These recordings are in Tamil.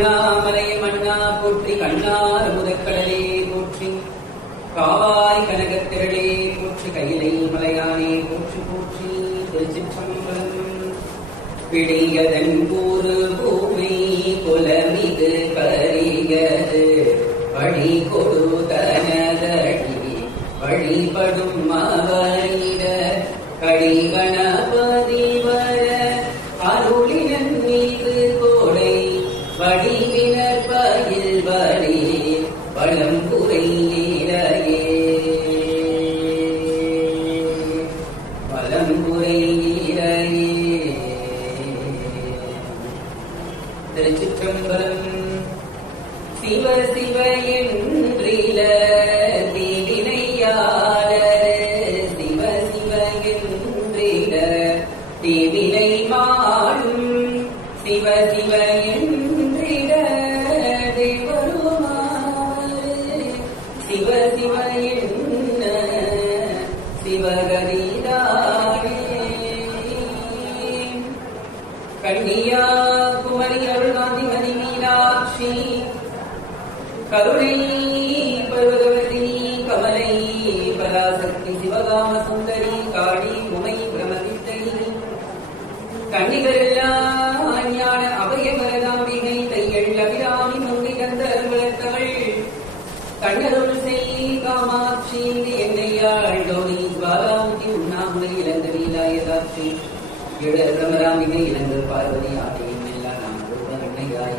அண்ணாமலை மண்ணா போற்றி, கண்ணார் முதற்கடலே போற்றி, காவாய் கனகத்திரளே போற்றி, கையிலை மலையானே போற்றி போற்றி. திருச்சிற்றம்பலம். பிடியதன் கூறு பூமி குலமிகு கரியது, வழி கொடுதனதடி வழிபடும் மவரிட, கடிகணபதி வர அருளினன் மீது கோடை, வடிவினர் பயில் வழி வளம் குறையிலையே, வளம் குறையிலையே. திருச்சிற்றம்பலம். சிவ சிவ என்றில தீவினையாளர், சிவ சிவ என்றில தீவினை மாடும், சிவ சிவ என்றிட தேவருமாறு, சிவ சிவ என்ன சிவகரிதானே. கண்ணியா குமரி அருள்காந்தி மதி மீனாட்சி, கருணை பர்வதவதி கமலை பராசக்தி, சிவகாம சுந்தரி காளி உமை பிரமதித்தை, கன்னிகரெல்லாம் ஞான அபயமரதாம்பிகை, தையள் அபிராமி முந்தி கந்தர் வளர்த்தவள், கண்ணருள் செய் காமாட்சி என்னையாள் கௌரி ஜுவாலாமுகி, உண்ணாமுலை இளந்த வீலாயதாட்சி, இடர் பிரமராம்பிகை இளங்கர் பார்வதி ஆகியும் எல்லா நாம் எண்ணெயாய்,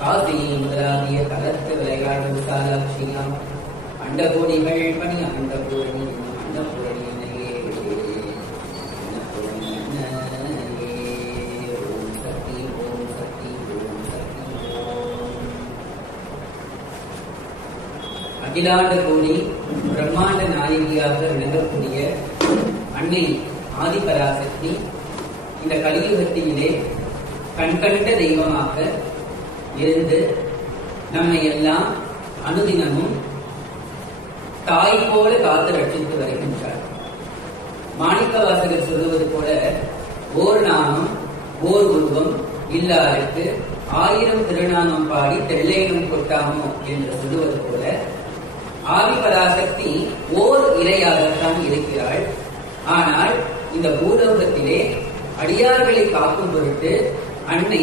காசி முதலாகிய கலத்த விளையாடும் விசாலாட்சியாம், அண்டகோடிகள் பணி அண்ட பூரணி அண்ட பூரணி என்னையே, ஓம் சக்தி ஓம் சக்தி ஓம் சக்தி ஓம். அகிலாண்ட கோடி பிரம்மாண்ட நாயகியாக விளங்கக்கூடிய அன்னை ஆதிபராசக்தி இந்த கலியுகத்திலே கண்கண்ட தெய்வமாக இருந்து நம்மை எல்லாம் அனுதினமும் தாய் போல காத்து ரட்சித்து வருகின்றார். மாணிக்க வாசகர் சொல்லுவது போல, ஓர் நாமம் ஓர் உருவம் இல்லாருக்கு 1000 திருநாமம் பாடி தெல்லேனும் கொட்டாமோ என்று சொல்லுவது போல, ஆதிபராசக்தி ஓர் இறையாகத்தான் இருக்கிறாள். ஆனால் இந்த பூலோகத்திலே அடியார்களை காக்கும் பொருட்டு அன்னை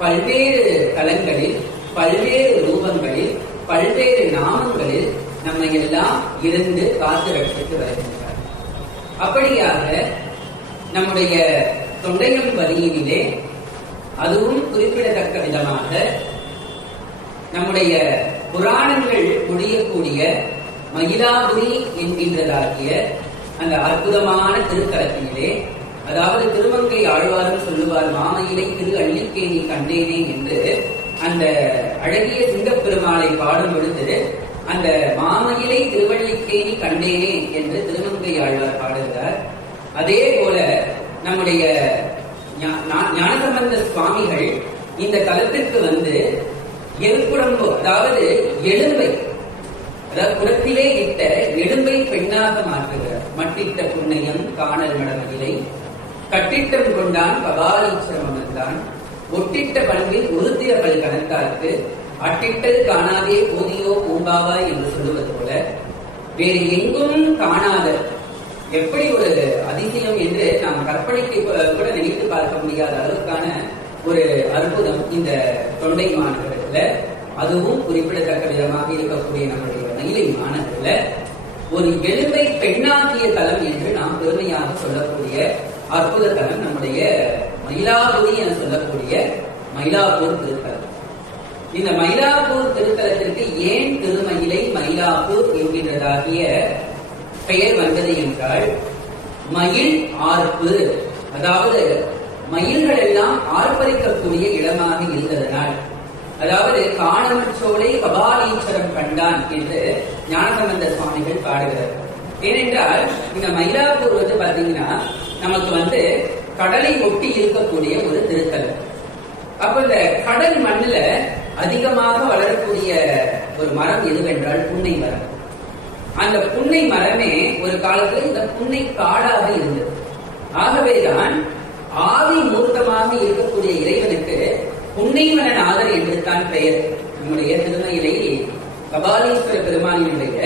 பல்வேறு தலங்களில் பல்வேறு ரூபங்களில் பல்வேறு நாமங்களில் நம்மை எல்லாம் இருந்து காத்து ரட்சித்து வருகின்றார். அப்படியாக நம்முடைய தொண்டையம் பதியினிலே அதுவும் குறிப்பிடத்தக்க விதமாக நம்முடைய புராணங்கள் முடியக்கூடிய மயிலாபுரி என்கின்றதாகிய அந்த அற்புதமான திருத்தலத்திலே, அதாவது திருமங்கை ஆழ்வாரும் சொல்லுவார், மாமயிலை திரு அள்ளிக்கேணி கண்டேனே என்று அந்த அழகிய சிங்கப்பெருமாளை பாடும் பொழுது அந்த மாமயிலை திருவள்ளிக்கேணி கண்டேனே என்று திருமங்கை ஆழ்வார் பாடுகிறார். அதே போல நம்முடைய ஞானசம்பந்த சுவாமிகள் இந்த தலத்திற்கு வந்து எருக்குடம்பு, அதாவது எலும்பை, அதாவது புறத்திலே இட்ட எலும்பை பெண்ணாக மாற்றுகிறார். மட்டிட்ட புண்ணியம் காணல் மடமதிலை, கட்டிட்டம் கொண்டான் கபாலீஸ்வரம் வந்தான், ஒட்டிட்ட பண்பில் உறுதிய பல் கணத்தார்க்கு அட்டிட்டல் காணாதே போதியோ பூம்பாவா என்று சொல்லுவது போல, வேறு எங்கும் காணாத எப்படி ஒரு அதிசயம் என்று நாம் கற்பனைக்கு கூட நினைத்து பார்க்க முடியாத அளவுக்கான ஒரு அற்புதம் இந்த தொண்டை மாநகரத்துல, அதுவும் குறிப்பிடத்தக்க விதமாக இருக்கக்கூடிய நம்முடைய மயிலை மாநகரத்துல ஒரு எலும்பை பெண்ணாக்கிய தலம் என்று நாம் பெருமையாக சொல்லக்கூடிய அற்புத தலம் நம்முடைய மயிலாபுரி என சொல்லக்கூடிய மயிலாப்பூர் திருத்தலம். இந்த மயிலாப்பூர் திருத்தலத்திற்கு ஏன் திருமயிலை மயிலாப்பூர் என்கின்றதாகிய பெயர் வந்தது என்றால், மயில் ஆர்ப்பு, அதாவது மயில்கள் எல்லாம் ஆர்ப்பரிக்கக்கூடிய இடமாக இருந்ததனால், அதாவது காணமற்றோலை கபாலீஸ்வரம் கண்டான் என்று ஞானசம்பந்த சுவாமிகள் பாடுகிறார். ஏனென்றால் இந்த மயிலாப்பூர் வந்து பாத்தீங்கன்னா நமக்கு கடலை ஒட்டி இருக்கக்கூடிய ஒரு திருத்தலம். அப்ப இந்த கடல் மண்ணுல அதிகமாக வளரக்கூடிய ஒரு மரம் எதுவென்றால் புன்னை மரம். அந்த புன்னை மரமே ஒரு காலத்துல இந்த புன்னை காடாக இருந்தது. ஆகவேதான் ஆதி மூர்த்தமாக இருக்கக்கூடிய இறைவனுக்கு புன்னைவனநாதர் என்று தான் பெயர். நம்முடைய திருமயிலை கபாலீஸ்வர பெருமானினுடைய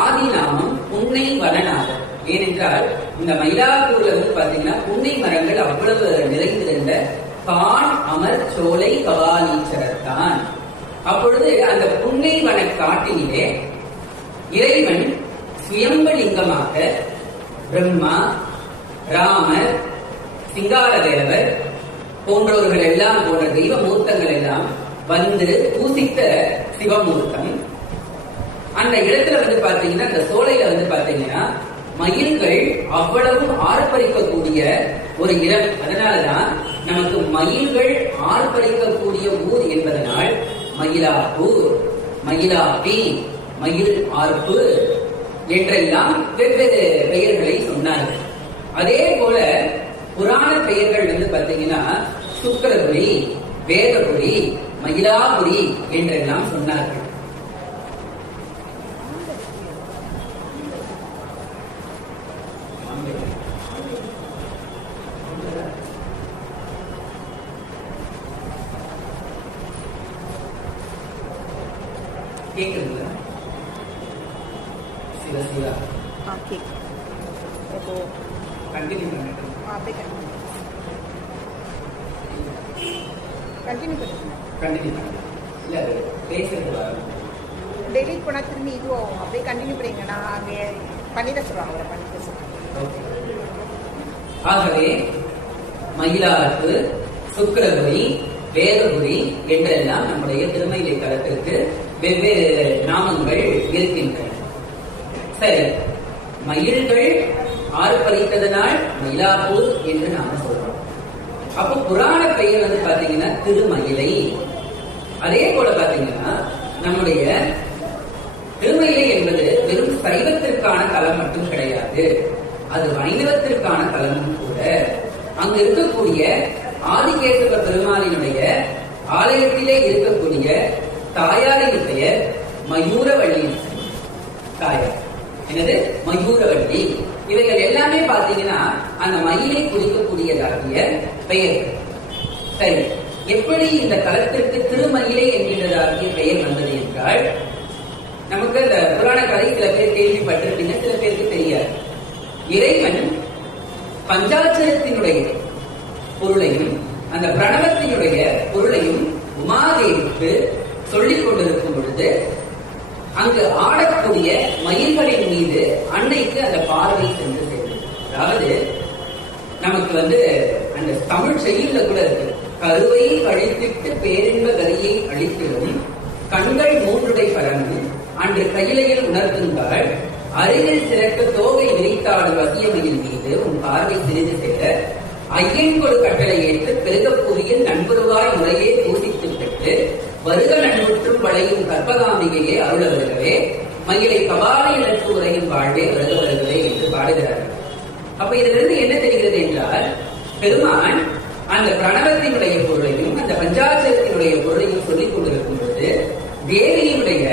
ஆதி நாமம் புன்னைவனநாதர். ஏனென்றால் இந்த மயிலாப்பூர்ல பாத்தீங்கன்னா புன்னை மரங்கள் அவ்வளவு நிறைந்திருந்த கான் அமர் சோலை கபாலீஸ்வரர். அப்பொழுது அந்த புன்னைவன காட்டினிலே இறைவன் சுயம்பலிங்கமாக பிரம்மா, ராமர், சிங்காரதேவர் போன்றவர்கள் எல்லாம் போன்ற தெய்வ மூர்த்தங்கள் எல்லாம் வந்து பூசித்த சிவமூர்த்தம். அந்த இடத்துல பாத்தீங்கன்னா அந்த சோலையில பாத்தீங்கன்னா மயில்கள் அவ்வளவு ஆர்ப்பரிக்கக்கூடிய ஒரு இடம். அதனாலதான் நமக்கு மயில்கள் ஆர்ப்பரிக்கக்கூடிய ஊர் என்பதனால் மயிலாப்பூர், மயிலாப்பி, மயில் ஆர்ப்பு என்றெல்லாம் வெவ்வேறு பெயர்களை சொன்னார்கள். அதே போல புராண பெயர்கள் பாத்தீங்கன்னா சுக்கரபுரி, வேதபுரி, மயிலாபுரி என்றெல்லாம் சொன்னார்கள். கேக்குதுங்களா? சிவ சிவா கண்டினியூ பண்ணிட்டு இல்ல பேசுறது டெலிட் பண்ணா திரும்பி இதுவும் அப்படியே கண்டினியூ பண்ணீங்க. நான் அங்கே பண்ணிட சொல்லுவாங்க, பண்ணிட்டு சொல்லுவாங்க. ஆகவே மயிலாப்பு, சுக்கரபுரி, வேதபுரி என்றெல்லாம் நம்முடைய திருமயிலை தலத்திற்கு வெவ்வேறு நாமங்கள் இருக்கின்றன. சரி, மயில்கள் ஆர்ப்பரித்ததனால் மயிலாப்பூர் என்று நாம சொல்றோம். அப்போ புராண பெயர் பாத்தீங்கன்னா திருமயிலை. அதே போல பாத்தீங்கன்னா நம்முடைய திருமயிலை என்பது வெறும் சைவத்திற்கான தலம் மட்டும் கிடையாது, அது வைணவத்திற்கான தலமும் கூட. அங்கு இருக்கக்கூடிய ஆதிகேசவ பெருமாளினுடைய ஆலயத்திலே இருக்கக்கூடிய தாயாரின் பெயர் மயூரவள்ளி தாயார். என்னது? மயூரவள்ளி. இவைகள் எல்லாமே பாத்தீங்கன்னா அந்த மயிலை குறிக்கக்கூடியதாகிய பெயர்கள். சரி, எப்படி இந்த தலத்திற்கு திருமயிலை என்கின்றதாகிய பெயர் வந்தது என்றால், நமக்கு அந்த புராண கதை சில பேர் கேள்விப்பட்டிருப்பீங்க, சில பேருக்கு தெரியாது. இறைவன் பஞ்சாட்சரத்தினுடைய பொருளையும் அந்த பிரணவத்தினுடைய பொருளையும் உமாதேவிக்கு சொல்லிக் கொண்டிருக்கும் பொழுது அங்கு ஆடக்கூடிய மயில்களின் மீது அன்னைக்கு அந்த பார்வை சென்று சேர்ந்தது. அதாவது நமக்கு அந்த தமிழ் செய்யுள்ள கூட இருக்கு. கருவை கழித்திட்டு பேரின்ப கரியை அழித்திடும் கண்கள் மூன்றுடை பரந்து அன்று கையிலையில் உணர்த்துங்கள் அருகில் சிறக்க தோகை விரித்தாடு வசியமையில் மீது உன் பார்வை சிறிது சேர ஐயன் கொடு கட்டளை ஏற்று பெருகப்புவியில் நண்பருவாய் முறையே பூசித்து பெற்று வருக நண்புற்றும் வளையும் கற்பகாம்பிகையே அருள வருகவே மயிலை கபாலை நட்பு உரையும் வாழ்வே வருக வருகவே என்று பாடுகிறார்கள். அப்ப இதுல இருந்து என்ன தெரிகிறது என்றால், பெருமான் அந்த பிரணவத்தினுடைய பொருளையும் அந்த பஞ்சாட்சரத்தினுடைய பொருளையும் சொல்லிக் கொண்டிருக்கும் பொழுது தேவியினுடைய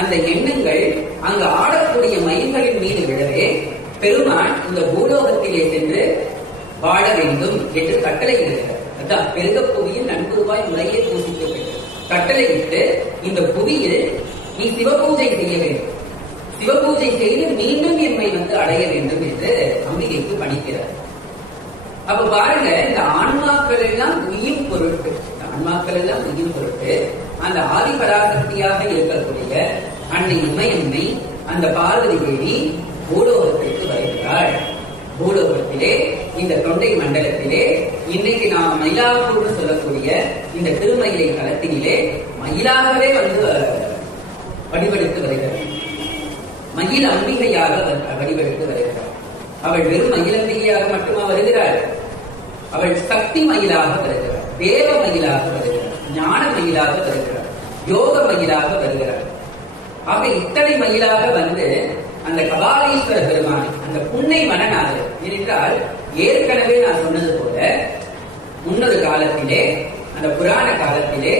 அந்த எண்ணங்கள் அங்கு ஆடக்கூடிய மயில்களின் மீது விழவே பெருமான் இந்த பூலோகத்திலே சென்று வாழ வேண்டும் என்று கட்டளை இருக்கிறார். அதான் பெருக புவியில் நன்குருவாய் முறையே பூசிக்க வேண்டும் கட்டளையிட்டு, இந்த புவியில் நீ சிவபூஜை செய்ய வேண்டும், சிவபூஜை செய்து மீண்டும் என்னை அடைய வேண்டும் என்று அம்பிகைக்கு பணிக்கிறார். அப்ப பாருங்க, இந்த ஆன்மாக்கள் எல்லாம் உயிர் பொருட்டு, அந்த ஆதி பராசக்தியாக இருக்கக்கூடிய அன்னை உமையம்மை அந்த பார்வதி தேவி பூலோகத்திற்கு வருகிறாள். பூலோகத்திலே இந்த தொண்டை மண்டலத்திலே இன்னைக்கு நாம் மயிலாப்பூர் சொல்லக்கூடிய இந்த திருமயிலை களத்திலே மயிலாகவே வடிவெடுத்து வருகிறார். மயில் அம்பிகையாக வடிவெடுத்து வருகிறார். அவள் வெறும் மயிலம்பிகையாக மட்டுமா வருகிறாள், அவள் சக்தி மயிலாக வருகிறார், தேவ மயிலாக வருகிறார், ஞான மயிலாக வருகிறார், யோக மயிலாக வருகிறார். ஆக இத்தனை மயிலாக அந்த கபாலீஸ்வர பெருமானை, அந்த புன்னை வனநாதர், ஏனென்றால் ஏற்கனவே நான் சொன்னது போல முன்னொரு காலத்திலே, அந்த புராண காலத்திலே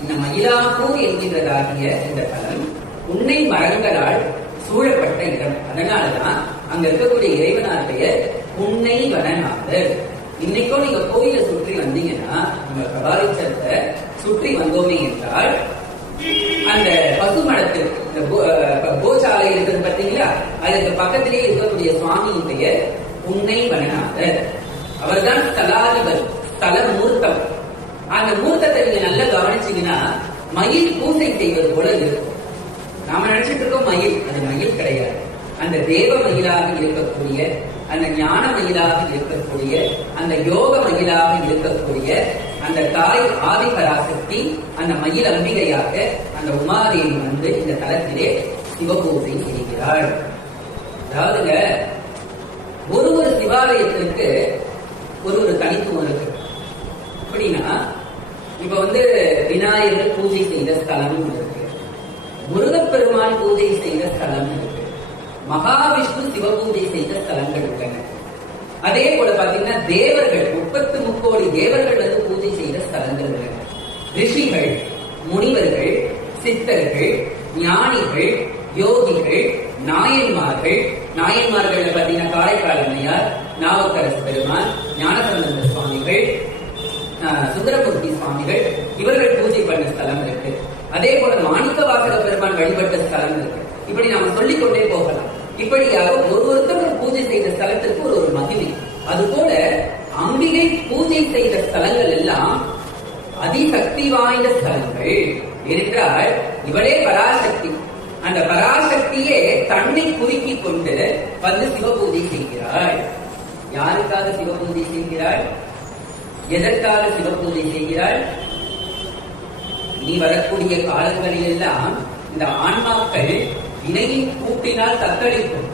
இந்த மயிலாப்பூர் என்கின்றதாகிய இந்த தலம் புன்னை மரங்களால் சூழப்பட்ட இடம். அதனாலதான் அங்க இருக்கக்கூடிய இறைவனார் பெயர் புன்னை வனநாதர். இன்னைக்கும் நீங்க கோயிலை சுற்றி வந்தீங்கன்னா, நம்ம கபாலீஸ்வரத்தை சுற்றி வந்தோமே என்றால், அந்த பசுமடத்திற்கு இந்த கோசாலை இருக்கிறது பார்த்தீங்களா, அதுக்கு பக்கத்திலேயே இருக்கக்கூடிய சுவாமியின் பெயர் புன்னை வனநாதர். அவர்தான் ஸ்தலாதிபதி, ஸ்தல மூர்த்தம். அந்த மூர்த்தத்தை நீங்க நல்லா கவனிச்சீங்கன்னா மயில் பூசை செய்வது போல இருக்கும். நாம நினைச்சிட்டு இருக்கோம் மயில், அது மயில் கிடையாது. அந்த தேவ மயிலாக இருக்கக்கூடிய, அந்த ஞான மயிலாக இருக்கக்கூடிய, அந்த யோக மயிலாக இருக்கக்கூடிய அந்த தாய் ஆதிபராசக்தி, அந்த மயில் அம்பிகையாக அந்த உமாதேவி வந்து இந்த தலத்திலே சிவபூஜை செய்கிறாள். அதாவதுங்க, ஒரு ஒரு சிவாலயத்திற்கு ஒரு தனித்துவம் இருக்கு. அப்படின்னா இப்ப வந்து விநாயகர் பூஜை செய்த ஸ்தலம் இருக்கு, முருகப்பெருமான் பூஜை செய்த ஸ்தலம் இருக்கு, மகாவிஷ்ணு சிவபூஜை செய்த ஸ்தலங்கள் உள்ளன. அதே போல பாத்தீங்கன்னா தேவர்கள் 33 கோடி தேவர்கள் வந்து பூஜை செய்த ஸ்தலங்கள் உள்ளன. ரிஷிகள், முனிவர்கள், சித்தர்கள், ஞானிகள், யோகிகள், நாயன்மார்கள், நாயன்மார்கள் பாத்தீங்கன்னா காரைக்கால் அம்மையார், நாவுக்கரசு பெருமான், ஞானசம்பந்த சுவாமிகள், சுந்தரமூர்த்தி சுவாமிகள், இவர்கள் பூஜை பண்ண ஸ்தலம் இருக்கு. அதே போல மாணிக்க வாசக பெருமான் வழிபட்ட ஸ்தலம் இருக்கு. இப்படி நாம சொல்லிக்கொண்டே போகலாம். இப்படியாக ஒருத்தரும் பூஜை செய்த ஸ்தலத்திற்கு ஒரு மகிமை. அதுபோல அம்பிகை பூஜை செய்த ஸ்தலங்கள் எல்லாம் அதிசக்தி வாய்ந்த ஸ்தலங்கள். ஏனென்றால் இவளே பராசக்தி. அந்த பராசக்தியே தன்னை குறுக்கி கொண்டு வந்து சிவபூஜை செய்கிறாள். யாருக்காக சிவபூஜை செய்கிறாள்? எதற்காக சிவபூஜை செய்கிறாள்? இனி வரக்கூடிய காலங்களில் எல்லாம் இந்த ஆன்மாக்கள் வினையின் கூட்டினால் தத்தளிக்கும்.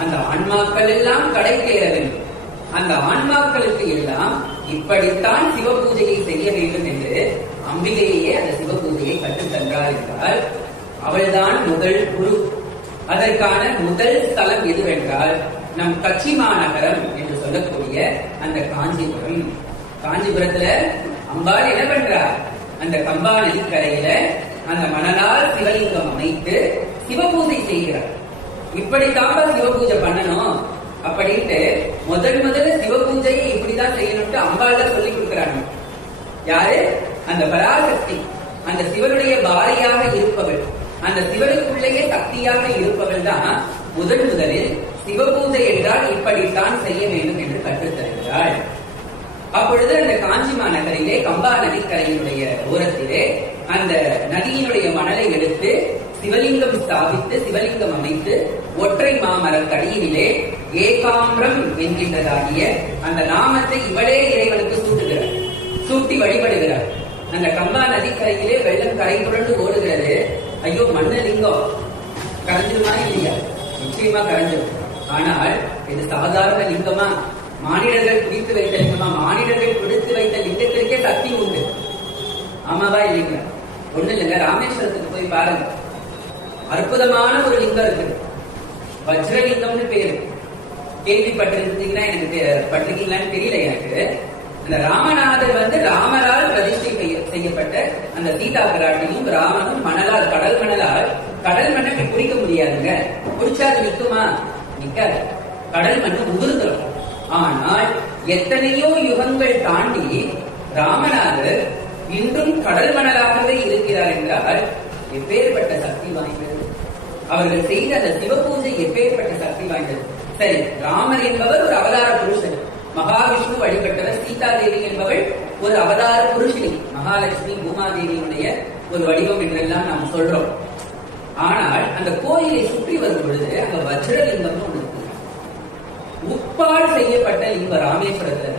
அந்த ஆன்மாக்கள் எல்லாம் கடை தேர வேண்டும். அந்த ஆன்மாக்களுக்கு எல்லாம் இப்படித்தான் சிவபூஜையை செய்ய வேண்டும் என்று அம்பிகையே அந்த சிவபூஜையை கற்றுத்தந்தார் என்றால் அவள்தான் முதல் குரு. அதற்கான முதல் ஸ்தலம் எதுவென்றால் நம் கட்சி மாநகரம் என்று சொல்லக்கூடிய அந்த காஞ்சிபுரம். காஞ்சிபுரத்துல அம்பாள் என்ன பண்றார்? அந்த கம்பா நதிக்கரையில அந்த மணலால் சிவலிங்கம் அமைத்து சிவபூஜை செய்கிறார். இப்படித்தான் சிவபூஜை பண்ணணும் அப்படின்ட்டு முதல்ல சிவபூஜையை இப்படிதான் செய்யணும்ட்டு அம்பாள் தான் சொல்லி கொடுக்கிறாங்க. யாரு? அந்த பராசக்தி, அந்த சிவனுடைய பாரியாக இருப்பவள், அந்த சிவனுக்குள்ளேயே சக்தியாக இருப்பவள் தான் முதலில் சிவபூஜை என்றால் இப்படித்தான் செய்ய வேண்டும் என்று கற்றுத்தருகிறாள். அப்பொழுது அந்த காஞ்சி மாநகரிலே கம்பா நதிக்கரையினுடைய ஓரத்திலே அந்த நதியினுடைய மணலை எடுத்து சிவலிங்கம் ஸ்தாபித்து சிவலிங்கம் அமைத்து ஒற்றை மாமரத்தடியிலே ஏகாம்பரம் என்கின்றதாகிய அந்த நாமத்தை இவளே இறைவனுக்கு சூட்டுகிறார், சூட்டி வழிபடுகிறார். அந்த கம்பா நதிக்கரையிலே வெள்ளம் கரை புரண்டு ஓடுகிறது. ஐயோ, மண்ணலிங்கம் கரைஞ்சிருமா இல்லையா? நிச்சயமா கரைஞ்சிடும். ஆனால் இது சாதாரண லிங்கமா? மானிடர்கள் பிடித்து வைத்த லிங்கமா? மானிடர்கள் பிடித்து வைத்த லிங்கத்திற்கே சக்தி உண்டு. ஆமாவா இல்லைங்களா? ஒண்ணு இல்லைங்க, ராமேஸ்வரத்துக்கு போய் பாருங்க, அற்புதமான ஒரு லிங்கம் இருக்கு, வஜ்ரலிங்கம்னு பேரு. கேள்விப்பட்டிருந்தீங்கன்னா எனக்கு பட்டிருக்கீங்களான்னு தெரியல எனக்கு. அந்த ராமநாதர் வந்து ராமரால் பிரதிஷ்டை செய்யப்பட்ட அந்த சீதா பிராட்டியும் ராமனும் மணலால், கடல் மண்ணை குடிக்க முடியாதுங்க. குடிச்சா அது நிக்குமா? நிக்காது. கடல் மண்ணு உதிர்ந்துடும். ஆனால் எத்தனையோ யுகங்கள் தாண்டி ராமநாதர் இன்றும் கடல் மணலாகவே இருக்கிறார் என்றால் எப்பேற்பட்ட சக்தி வாய்ந்தது! அவர்கள் செய்த அந்த சிவபூஜை எப்பேற்பட்ட சக்தி வாய்ந்தது! சரி, ராமர் என்பவர் ஒரு அவதார புருஷன், மகாவிஷ்ணு வழிபட்டவர், சீதாதேவி என்பவள் ஒரு அவதார புருஷினி, மகாலட்சுமி பூமாதேவியினுடைய ஒரு வடிவம் என்றெல்லாம் நாம் சொல்றோம். ஆனால் அந்த கோயிலை சுற்றி வரும் பொழுது அங்க வஜ்ரலிங்கம் ஒன்று இருக்கு. உப்பால் செய்யப்பட்ட லிங்கம் ராமேஸ்வரத்தில்.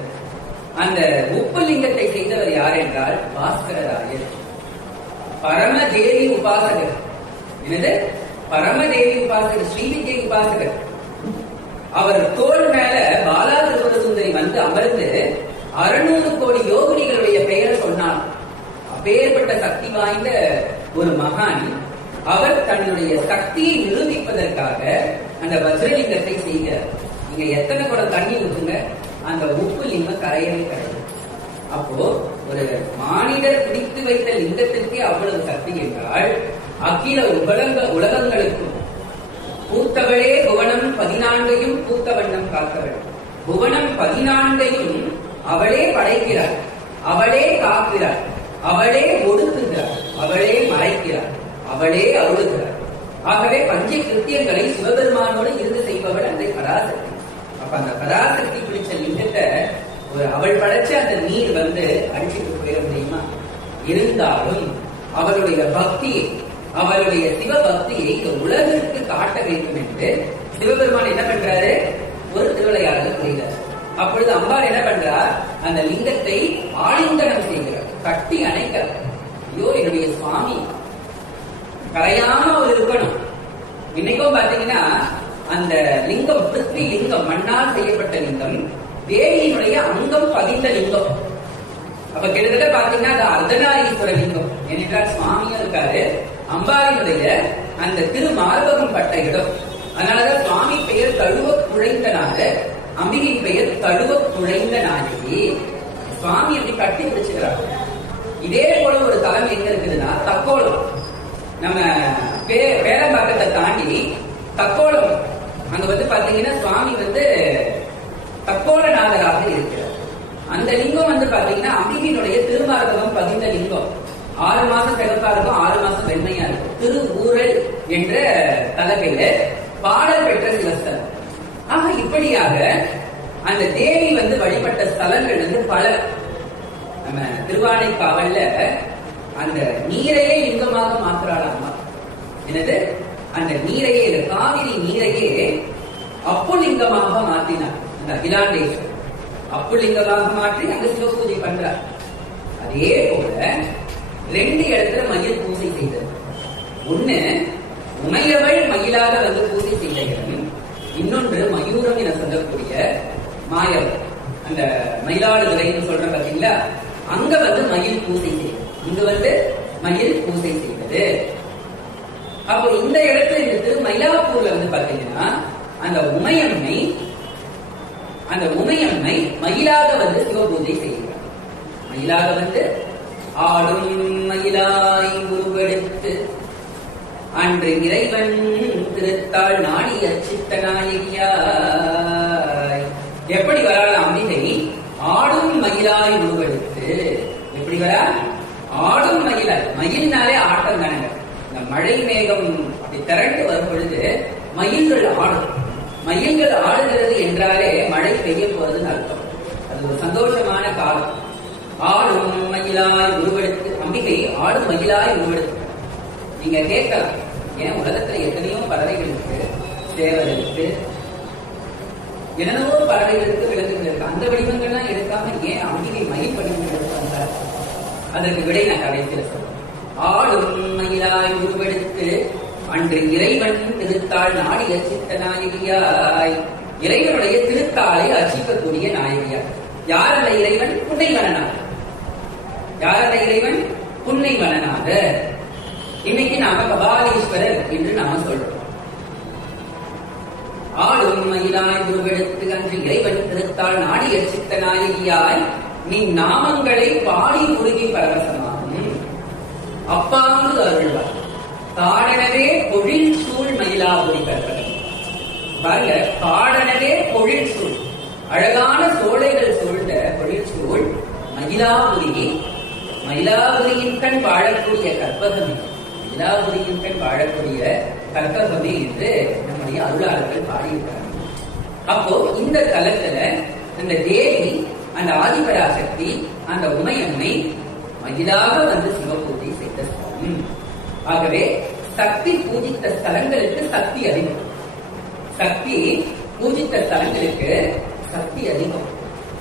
அந்த உப்பு லிங்கத்தை செய்தவர் யார் என்றால் பாஸ்கரராயர், பரமதேவி உபாசகர். என்னது? பரமதேவி உபாசகர், ஸ்ரீவித்யை உபாசகர். அவர் தோல் மேல பாலா திருவர சுந்தரி வந்து அமர்ந்து 600 கோடி யோகினிகளுடைய பெயரை சொன்னார். அப்பேற்பட்ட சக்தி வாய்ந்த ஒரு மகான். அவர் தன்னுடைய சக்தியை நிரூபிப்பதற்காக அந்த வஜ்ரலிங்கத்தை செய்கிறார். நீங்க எத்தனை குடம் தண்ணி ஊற்றுங்க, அந்த உப்பு லிங்கம் கரையவே கரையும். அப்போ ஒரு மானிடர் பிடித்து வைத்த லிங்கத்திற்கே அவ்வளவு சக்தி என்றால் அகில உலகங்களுக்கும் பூத்தவளே புவனம் 14 பூத்த வண்ணம் காத்தவள். புவனம் 14 அவளே படைக்கிறாள், அவளே காக்கிறாள், அவளே ஒடுக்குகிறாள், அவளே மறைக்கிறாள், அவளே அருளுகிறாள். ஆகவே பஞ்ச கிருத்தியங்களை சிவபெருமானோடு இருந்து செய்பவள் அந்த பராசக்தி. அப்ப அந்த பராசக்தி பிடிச்ச லிங்கத்தை அவள் படைச்ச அந்த நீர் அடிச்சுட்டு போயிட முடியுமா? இருந்தாலும் அவளுடைய பக்தியை, அவளுடைய சிவபக்தியை இந்த உலகிற்கு காட்ட வேண்டும் என்று சிவபெருமான் என்ன பண்றாரு? ஒரு திருவிளையாடல் புரிகிறார். அப்பொழுது அம்பாள் என்ன பண்றார்? அந்த லிங்கத்தை ஆலிங்கனம் செய்கிறார், கட்டி அணைக்கிறார். ஐயோ, என்னுடைய சுவாமி கரையாம அவர் இருக்கணும். இன்னைக்கும் பாத்தீங்கன்னா அந்த லிங்கம் பிருத்வி லிங்கம், மண்ணால் செய்யப்பட்ட லிங்கம், தேவியினுடைய அங்கம் பதிந்த லிங்கம். அப்ப கிட்டத்தட்ட பாத்தீங்கன்னா அது அர்த்தநாரீஸ்வர லிங்கம். ஏனென்றால் சுவாமியும் இருக்காரு, அம்பாளினுடைய அந்த திருமார்பகம் பட்ட இடம். அதனாலதான் சுவாமி பெயர் தழுவ குழைந்தனாக, அம்பிகையின் பெயர் தழுவ குழைந்த நாயகி. சுவாமி அப்படி கட்டி பிடிச்சுக்கிறார். இதே போல ஒரு தலம் எங்க இருக்குதுன்னா தக்கோலம். நம்ம வேலம்பாக்கத்தை தாண்டி தக்கோலம், அங்க பாத்தீங்கன்னா சுவாமி தக்கோலநாதராக இருக்கிறார். அந்த லிங்கம் பாத்தீங்கன்னா அம்பிகையினுடைய திருமார்பகம் பதிந்த லிங்கம். 6 மாசம் சிறப்பா இருக்கும், 6 மாசம் வெண்மையா இருக்கும். திருவூரல் என்ற தலைப்பில பாடல் பெற்ற சிவஸ்தலம். ஆக இப்படியாக அந்த தேவி வழிபட்ட ஸ்தலங்கள் பல. நம்ம திருவானைக்காவல்ல அந்த நீரையே லிங்கமாக மாற்றுறாளாமா. என்னது? அந்த நீரையே, காவிரி நீரையே அப்புலிங்கமாக மாற்றினார் அந்த அகிலாண்டேஸ்வரர். அப்புலிங்கமாக மாற்றி அங்க சிவபூஜை பண்றார். அதே போல 2 இடத்துல மயில் பூஜை செய்தது. ஒண்ணு உமையவள் மயிலாக பூஜை செய்த இடம், இன்னொன்று மயூரம் என சொல்லக்கூடிய மாயவள், அந்த மயிலாடுதுறைன்னு சொல்ற பாத்தீங்களா, அங்க மயில் பூஜை செய்தது. இங்க மயில் பூஜை செய்தது. அப்போ இந்த இடத்துல இருந்து மயிலாப்பூர்ல பாத்தீங்கன்னா அந்த உமையம்மை மயிலாக சிவபூஜை செய்கிறார். மயிலாக ஆடும் மயிலாய் உருவெடுத்து அன்று இறைவன் திருத்தாள் நாடி அச்சித்த நாயகியாய். எப்படி வராள் அம்பிகை? ஆடும் மயிலாய் உருவெடுத்து. எப்படி வரா? ஆடும் மயிலாய். மயில்னாலே ஆட்டம் தானங்க. இந்த மழை மேகம் அப்படி திரண்டு வரும் பொழுது மயில்கள் ஆடும். மயில்கள் ஆடுகிறது என்றாலே மழை பெய்ய போறதுன்னு அர்த்தம். அது ஒரு சந்தோஷமான காலம். ஆடும் மயிலாய் உருவெடுத்து, அம்பிகை ஆடும் மயிலாய் உருவெடுத்து. நீங்க கேட்கலாம், ஏன் உலகத்துல எத்தனையோ பறவைகள் இருக்கு, சேவல் இருக்கு, என்னென்னவோ பறவைகளுக்கு, விலங்குகள் இருக்கு, அந்த வடிவங்கள்லாம் எடுக்காம ஏன் அம்பிகை மயில் வடிவங்கள் எடுத்தார்? அதற்கு விடை நான் கடைசியில் சொல்றேன். ஆடும் மயிலாய் உருவெடுத்து அன்று இறைவன் திருத்தாள் நாடி அச்சித்த நாயகியாய். இறைவனுடைய திருத்தாளை அர்ச்சிக்கக்கூடிய நாயகியார். யார் அந்த இறைவன்? புன்னைவனனாக. யார் அந்த இறைவன்? புன்னைவனனாக. இன்னைக்கு நாம கபாலீஸ்வரர் என்று நாம சொல்றோம். ஆடும் மயிலாய் உருவெடுத்து அன்று இறைவன் திருத்தாள் நாடி அர்ச்சித்த நாயகியாய். நீ நாமங்களை பாடி உருகி பரவசமாகும். அப்பாங்கு அருள்வார் காடனவே பொழில் சூழ் மயிலாபுரி கற்பனை. பாருங்க, காடனவே பொழில் சூழ், அழகான சோலைகள் சூழ்ந்த பொழில் சூழ் மயிலாபுரி. மயிலாபுரியின் கண் வாழக்கூடிய கற்பகமே, மயிலாபுரியின் கண் வாழக்கூடிய கற்பகமே என்று நம்முடைய அருளாளர்கள் பாடியிருக்கிறார்கள். அப்போ இந்த தலத்துல அந்த தேவி, அந்த ஆதிபராசக்தி, அந்த உமையம்மை மயிலாக சிவபூஜை செய்த ஸ்தலம். ஆகவே சக்தி பூஜித்த ஸ்தலங்களுக்கு சக்தி அதிகம். சக்தி பூஜித்த ஸ்தலங்களுக்கு சக்தி அதிகம்.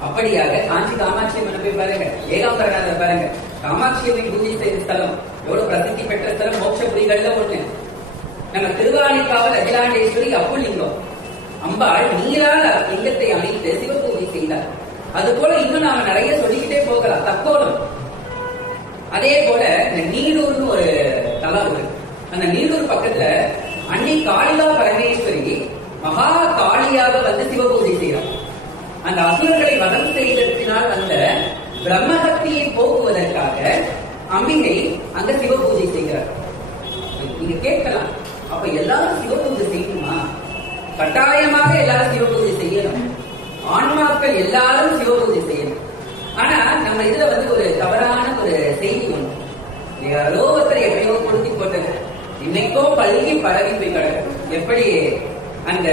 அப்படியாக காஞ்சி காமாட்சி அம்மன் போய் பாருங்க, ஏகாம்பரநாதர் பாருங்க, காமாட்சி அம்மன் பூஜை செய்த ஸ்தலம் எவ்வளவு பிரசித்தி பெற்ற ஸ்தலம். மோட்சபுரிகள்ல ஒண்ணு. நம்ம திருவானைக்காவல் அகிலாண்டேஸ்வரி அப்புலிங்கம். அம்பாள் நீரால் லிங்கத்தை அமைத்து சிவபூஜை செய்தார். அது போல இன்னும் நாம நிறைய சொல்லிக்கிட்டே போகலாம். தக்கோலம். அதே போல இந்த நீடூர்னு ஒரு தலம் இருக்கு. அந்த நீடூர் பக்கத்துல அன்னை காளிகா பரமேஸ்வரி மகா காளியாக சிவபூஜை செய்யறார். அந்த அசுரர்களை வதம் செய்ததினால் வந்த பிரம்மசக்தியை போக்குவதற்காக அம்பிகை அங்க சிவபூஜை செய்கிறார். நீங்க கேட்கலாம், அப்ப எல்லாரும் சிவபூஜை செய்யணுமா? கட்டாயமாக எல்லாரும் சிவபூஜை செய்யணும். ஆன்மாக்கள் எல்லாரும் சிவபூஜை செய்யணும். ஆனா நம்ம இதுல ஒரு தவறான ஒரு செய்தி ஒண்ணு, யாரோ ஒருத்தர் எப்படியோ கொடுத்தி போட்டது இன்னைக்கோ பழுகி பரவி போய் கிடக்கும். எப்படி அந்த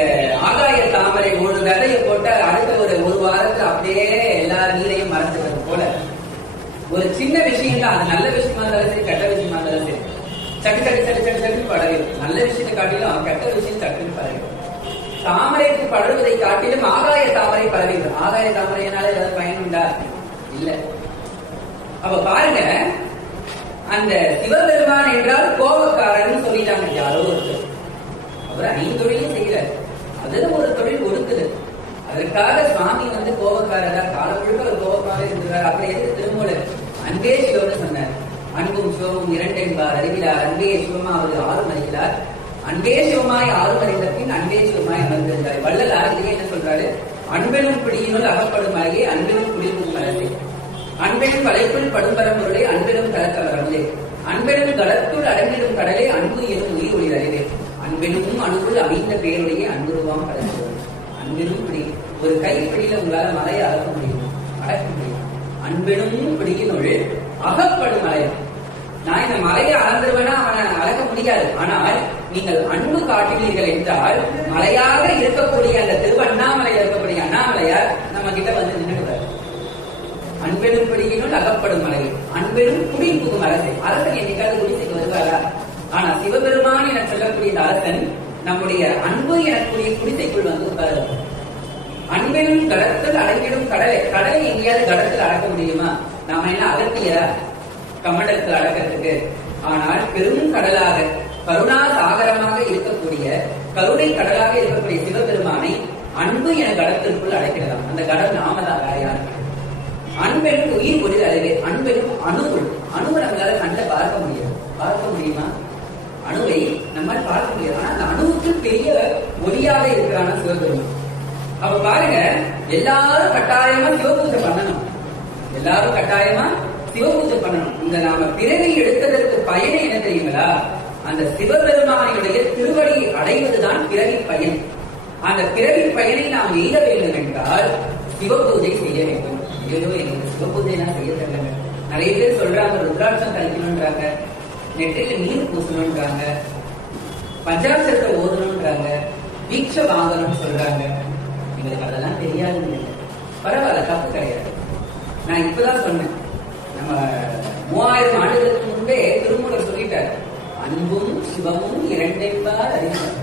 ஆகாய தாமரை ஒரு விதையை போட்ட அடுத்த ஒரு வாரத்துல அப்படியே எல்லா நீரையும் மறந்துறது போல ஒரு சின்ன விஷயம் தான். அது நல்ல விஷயமா இருந்தாலும் சரி, கெட்ட விஷயமா இருந்தாலும் சரி, சட்டு படவிடும். நல்ல விஷயத்தை காட்டிலும் கெட்ட விஷயம் சட்டுன்னு பரவிடும். தாமரைக்கு படர்வதை காட்டிலும் ஆகாய தாமரை பரவிடும். ஆகாய தாமரையினால ஏதாவது பயன் உண்டா? இல்ல. அப்ப பாருங்க, அந்த சிவபெருமான் என்றால் கோபக்காரன் சொல்லிட்டாங்க யாரோ ஒருத்தர். அவர் 5 தொழிலும் செய்யறாரு, அதுல ஒரு தொழில் ஒடுக்குது. அதற்காக சுவாமி கோபக்காரரா காலம் முழுக்க ஒரு கோபக்காரர் இருக்கிறார். அப்புறம் எதுக்கு திருமூலர் அன்பே சிவம்னு சொன்னார். அன்பும் சிவமும் 2 என்பார் அறிவிலார், அன்பே சிவமா அவர் 6 அறிகிறார், அன்பே சிவமாய் 6 அறிந்த பின் அன்பே சிவமாய் அமர்ந்திருந்தார். வள்ளலார் இதே என்ன சொல்றாரு? அன்பெனும் பிடியினுள் அகப்படும் அழகே அன்பெனும் குடிக்கும் அரசே, அன்பெனும் வளைப்புள் படும்பரம் பொருளே அன்பெனும் தளத்தவரே, அன்பெனும் கடத்துள் அடங்கிடும் கடலே அன்பு எனும் உயிர் ஒளி அறிவே, அன்பெனும் அணுக்குள் அமைந்த பேருடைய அன்புருவாம் கடற்கிறது. அன்பெனும் பிடி, ஒரு கைப்பிடியில உங்களால மலையை அளக்க முடியும், அடக்க முடியும். அன்பெனும் பிடியினுள் அகப்படும் மலை. நான் இந்த மலையை அளந்துருவேனா அவனை அளக்க முடியாது. ஆனால் நீங்கள் அன்பு காட்டினீர்கள் என்றால் மலையாக இருக்கக்கூடிய அந்த திருவண்ணாமலையில் இருக்கக்கூடிய அண்ணாமலையார் நம்ம கிட்ட நின்றுடுவார். அன்பெனும் பிடியினுள் அகப்படும் மலை, அன்பெனும் குடி புகும் அரசை. அரசன் என்னைக்காவது குடிசைக்கு வருவாரா? ஆனா சிவபெருமான் என சொல்லக்கூடிய இந்த அரசன் நம்முடைய அன்பு எனக்கூடிய குடிசைக்குள் உட்காருவார். அன்பெனும் கடத்தில் அடங்கிடும் கடலை. கடலை எங்கேயாவது கடத்தில் அடக்க முடியுமா? நாம என்ன அகத்தியா கமண்டத்தில் அடக்கிறதுக்கு? ஆனால் பெரும் கடலாக கருணா சாகரமாக இருக்கக்கூடிய கருணை கடலாக இருக்கக்கூடிய சிவபெருமானை அன்பு என கடத்திற்குள் அடைக்கலாம். அந்த கடல் நாம தான், வேற யாருக்கு? அன்பெனும் உயிர் ஒளி அறிவே, அன்பெனும் அணுவுள். அணுவை நம்மளால கண்ட பார்க்க முடியும். பார்க்க முடியுமா? அணுவை நம்மால் பார்க்க முடியாது. ஆனா அந்த அணுவுக்கு பெரிய ஒளியாக இருக்கிறான சிவபெருமான். அப்ப பாருங்க, எல்லாரும் கட்டாயமா சிவபூஜை பண்ணணும். எல்லாரும் கட்டாயமா சிவபூஜை பண்ணணும். இந்த நாம பிறவி எடுத்ததற்கு பயனை என்ன தெரியுங்களா? அந்த சிவபெருமானுடைய திருவடி அடைவதுதான் பிறவி பயன். அந்த பிறவி பயனை நாம் எய்த வேண்டும் என்றால் சிவபூஜை செய்ய வேண்டும். ஏதோ எனக்கு சிவபூஜை நான் செய்ய தெரியல. நிறைய பேர் சொல்றாங்க ருத்ராட்சம் கழிக்கணும்ன்றாங்க, நெற்றில நீர் பூசணும்ன்றாங்க, பஞ்சாட்சரத்தை ஓதணும்ன்றாங்க, தீட்சை வாங்கணும்னு சொல்றாங்க. எங்களுக்கு அதெல்லாம் தெரியாது. பரவாயில்ல, தப்பு கிடையாது. நான் இப்பதான் சொன்னேன், நம்ம 3000 ஆண்டுகளுக்கு முன்பே திருமூலர் சொல்லிட்டார், அன்பும் சிவமும் 2 என்பார் அறிந்தார்.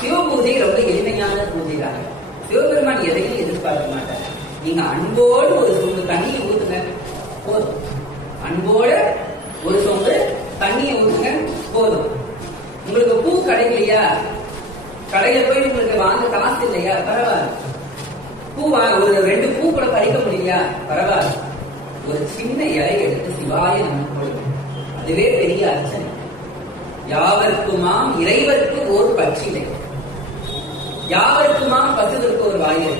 சிவபூஜை ரொம்ப எளிமையான பூஜை தான். சிவபெருமான் எதையும் எதிர்பார்க்க மாட்டார். நீங்க அன்போடு ஒரு சொம்பு தண்ணியை ஊத்துங்க போதும். அன்போடு ஒரு சொம்பு தண்ணியை ஊத்துங்க போதும். உங்களுக்கு பூ கிடைக்கலையா? கடையில போய் உங்களுக்கு வாங்க காசு இல்லையா? பரவாயில்ல. பூ ஒரு 2 பூ கூட பறிக்க முடியலையா? பரவாயில்ல. ஒரு சின்ன இலை எடுத்து சிவாய நமக்கு கொடுங்க. அதுவே பெரிய அர்ச்சனை. யாவர்க்குமாம் இறைவர்க்கு ஓர் பச்சிலை, யாவர்க்குமாம் பசுவிற்கு ஒரு வாயிலை.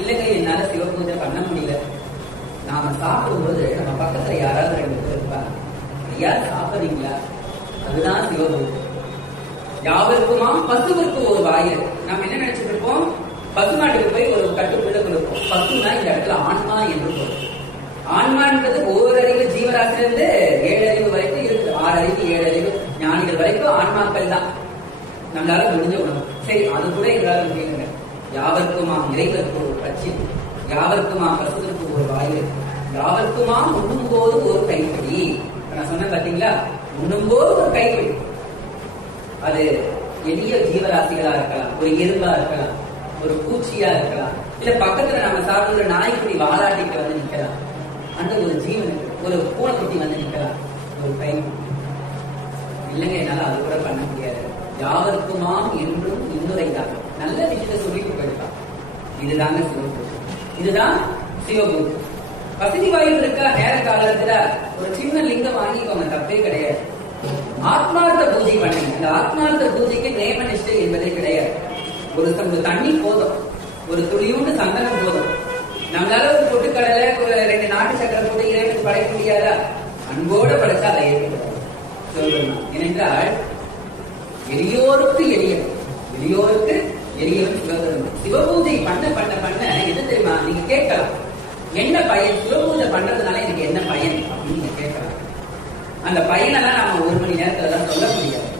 இல்லைங்க, என்னால சிவபூஜை பண்ண முடியல. நாம சாப்பிடும்போது நம்ம பக்கத்துல யாராவது 2 பேர் இருப்பாங்க. ஐயா சாப்பிடுறீங்களா? அதுதான் சிவபூஜை. யாவருக்குமாம் பசுவிற்கு ஒரு வாயில். நம்ம என்ன நினைச்சிட்டு இருப்போம்? பசுமாட்டுக்கு போய் ஒரு கட்டுக்குள்ள கொடுப்போம். பசுனா இந்த இடத்துல ஆன்மா என்று பொருள். ஆன்மான்றது ஓரறிவு ஜீவராசிலிருந்து 7 அறிவு வரைக்கும் இருக்கு. 6 அறிவு 7 அறிவு ஞானிகள் வரைக்கும் ஆன்மாக்கள் தான். நம்மளால முடிஞ்ச உணவு. சரி, அது கூட எங்களால முடியுங்க. யாவர்க்குமாம் இறைவருக்கு ஒரு பட்சி, யாவர்க்குமாம் பசுவிற்கு ஒரு வாயில், யாவர்க்குமாம் உண்ணும் போது ஒரு கைப்பிடி. நான் சொன்னேன் பாத்தீங்களா? உண்ணும் போது ஒரு கைப்பிடி. அது எளிய ஜீவராசிகளா இருக்கலாம், ஒரு எறும்பா இருக்கலாம், ஒரு பூச்சியா இருக்கலாம், இல்ல பக்கத்துல நம்ம சாப்பிடுற நாய்க்குடி வாலாட்டிட்டு நிக்கலாம். அந்த ஒரு ஜீவனுக்கு ஒரு பூனைக்குட்டி நிக்கலாம். ஒரு கை இல்லைங்க, என்னால அது கூட பண்ண முடியாது. யாவருக்குமாம் என்றும் இன்னுரைதான். நல்ல விஷயத்தை சொல்லிட்டு போயிருக்கான். இதுதாங்க சிவபூஜை, இதுதான் சிவபூஜை. வசதி வாய்ப்பு இருக்கா? நேர காலத்துல ஒரு சின்ன லிங்கம் வாங்கிக்கோங்க, தப்பே கிடையாது. ஆத்மார்த்த பூஜை பண்ணுங்க. இந்த ஆத்மார்த்த பூஜைக்கு நேம நிஷ்டை என்பதே கிடையாது. ஒரு சம்பு தண்ணி போதும், ஒரு துளியூண்டு சந்தனம் போதும். நம்மளால ஒரு பொட்டுக்கடலை, ஒரு 2 நாட்டு சக்கரை போட்டு இறைவனுக்கு படைக்க முடியாதா? அன்போட படைச்சா அதை ஏற்றுக்கிறார் சொல்லணும். ஏனென்றால் எளியோருக்கு எளியவன், எளியோருக்கு எளியவன் சிவபெருமான். சிவபூஜை பண்ண பண்ண பண்ண என்ன தெரியுமா? நீங்க கேட்கலாம், என்ன பயன்? சிவபூஜை பண்றதுனால எனக்கு என்ன பயன் அப்படின்னு நீங்க கேட்கலாம். அந்த பயனெல்லாம் நாம ஒரு மணி நேரத்துல தான் சொல்ல முடியாது.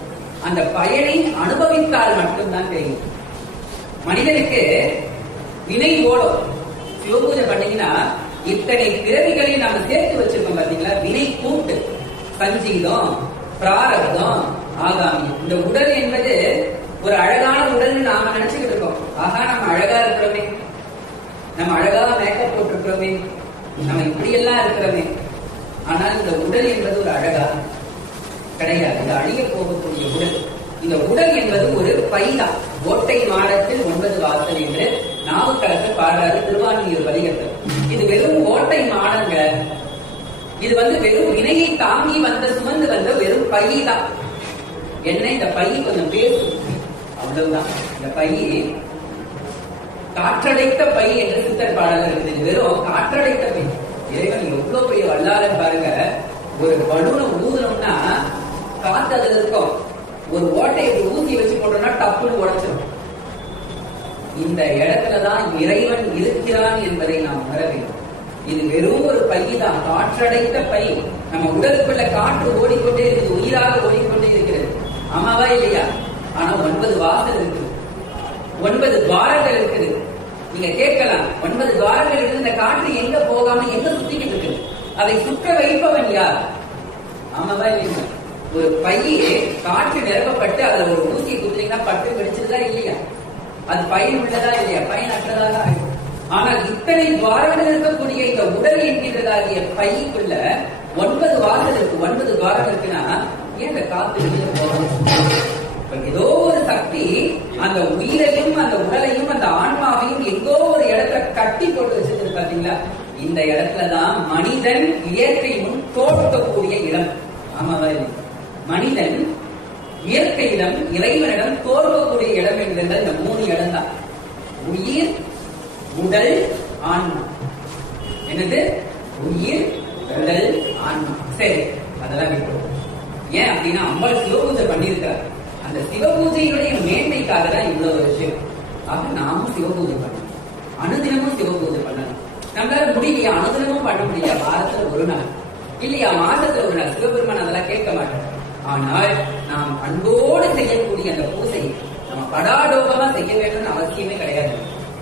அந்த பயனை அனுபவித்தால் மட்டும்தான் தெரியும். மனிதனுக்கு வினை ஓடும். சிவபூஜை பண்ணீங்கன்னா இத்தனை பிறவிகளையும் நாம சேர்த்து வச்சிருக்கோம் பாத்தீங்களா? வினை கூட்டு, சஞ்சீதம், பிராரப்தம், ஆகாமி. இந்த உடல் என்பது ஒரு அழகான உடல் நாம நினைச்சுக்கிட்டு இருக்கோம். ஆகா, நம்ம அழகா இருக்கிறோமே, நம்ம அழகா மேக்கப் போட்டிருக்கிறோமே, நம்ம இப்படி எல்லாம் இருக்கிறோமே. ஆனால் இந்த உடல் என்பது ஒரு அழகா கிடையாது. இது அழிய போகக்கூடிய உடல். இந்த உடல் என்பது ஒரு பைதான். ஓட்டை மாடத்தில் 9 வாசல் என்று நாவுக்கரசர் பாடுறாரு திருவான்மியூர் பதிகத்தில். இது வெறும் ஓட்டை மாடங்க. இது வெறும் வினையை தாங்கி சுமந்து வந்த வெறும் பைதான். என்ன, இந்த பை கொஞ்சம் பேசும், அவ்வளவுதான். இந்த பை காற்றடைத்த பை என்று சித்தர் பாடல் இருக்குது. வெறும் காற்றடைத்த பை. இறைவன் எவ்வளவு பெரிய வல்லாளர் பாருங்க. ஒரு பலூனை ஊதுனோம்னா காத்து அதுல இருக்கும். ஒரு ஓட்டையை ஊசி வச்சு போட்டோம்னா டப்புன்னு உடைச்சிடும். இந்த இடத்துலதான் இறைவன் இருக்கிறான் என்பதை நாம் உணர வேண்டும். இது வெறும் ஒரு பை தான், காற்றடைத்த பை. நம்ம உடலுக்குள்ள காற்று ஓடிக்கொண்டே இருக்குது, உயிராக ஓடிக்கொண்டே இருக்கிறது. ஆமாவா இல்லையா? ஆனா 9 வாசல் இருக்குது, 9 துவாரங்கள் இருக்குது. நீங்க கேட்கலாம், 9 துவாரங்கள் இருக்குது, இந்த காற்று எங்க போகாம எங்க சுத்திக்கிட்டு இருக்குது? அதை சுற்ற வைப்பவன் யார்? ஆமாவா இல்லையா? ஒரு பையே காற்று நிரப்பப்பட்டு அதுல ஒரு ஊசியை குத்துறீங்கன்னா பட்டு வெடிச்சதா இல்லையா? அது பயன் உள்ளதா இல்லையா? பயனற்றதாக ஆகும். ஆனால் இத்தனை துவாரங்கள் இருக்கக்கூடிய இந்த உடல் என்கின்றதாகிய பைக்குள்ள 9 வாசல் இருக்கு, 9 துவாரம் இருக்குன்னா ஏன் இந்த காத்து வெளியே போகணும்? ஏதோ ஒரு சக்தி அந்த உயிரையும் அந்த உடலையும் அந்த ஆன்மாவையும் எங்கோ ஒரு இடத்துல கட்டி போட்டு வச்சிருக்கு பாத்தீங்களா? இந்த இடத்துலதான் மனிதன் இயற்கை முன் தோற்கக்கூடிய இடம். ஆமாவா? மனிதன் இயற்கையிடம் இறைவனிடம் தோற்கக்கூடிய இடம் என்கின்ற இந்த 3 இடம் தான். உயிர், உடல், ஆன்மா. என்னது? உயிர், உடல், ஆன்மா. சரி, அதெல்லாம் விட்டுருவோம். ஏன் அப்படின்னா அம்பாள் சிவபூஜை பண்ணியிருக்காரு. அந்த சிவபூஜையுடைய மேன்மைக்காக தான் இவ்வளவு விஷயம். ஆக நாமும் சிவபூஜை பண்ணணும், அனுதினமும் சிவபூஜை பண்ணணும். நம்மளால முடியலையா? அனுதினமும் பண்ண முடியல, வாரத்துல ஒரு நாள் இல்லையா, மாசத்துல ஒரு நாள். சிவபெருமான் அதெல்லாம் கேட்க மாட்டார். ஆனால் நாம் அன்போடு செய்யக்கூடிய அந்த பூஜை நம்ம படாடோபமா செய்ய வேண்டும்னு அவசியமே கிடையாது.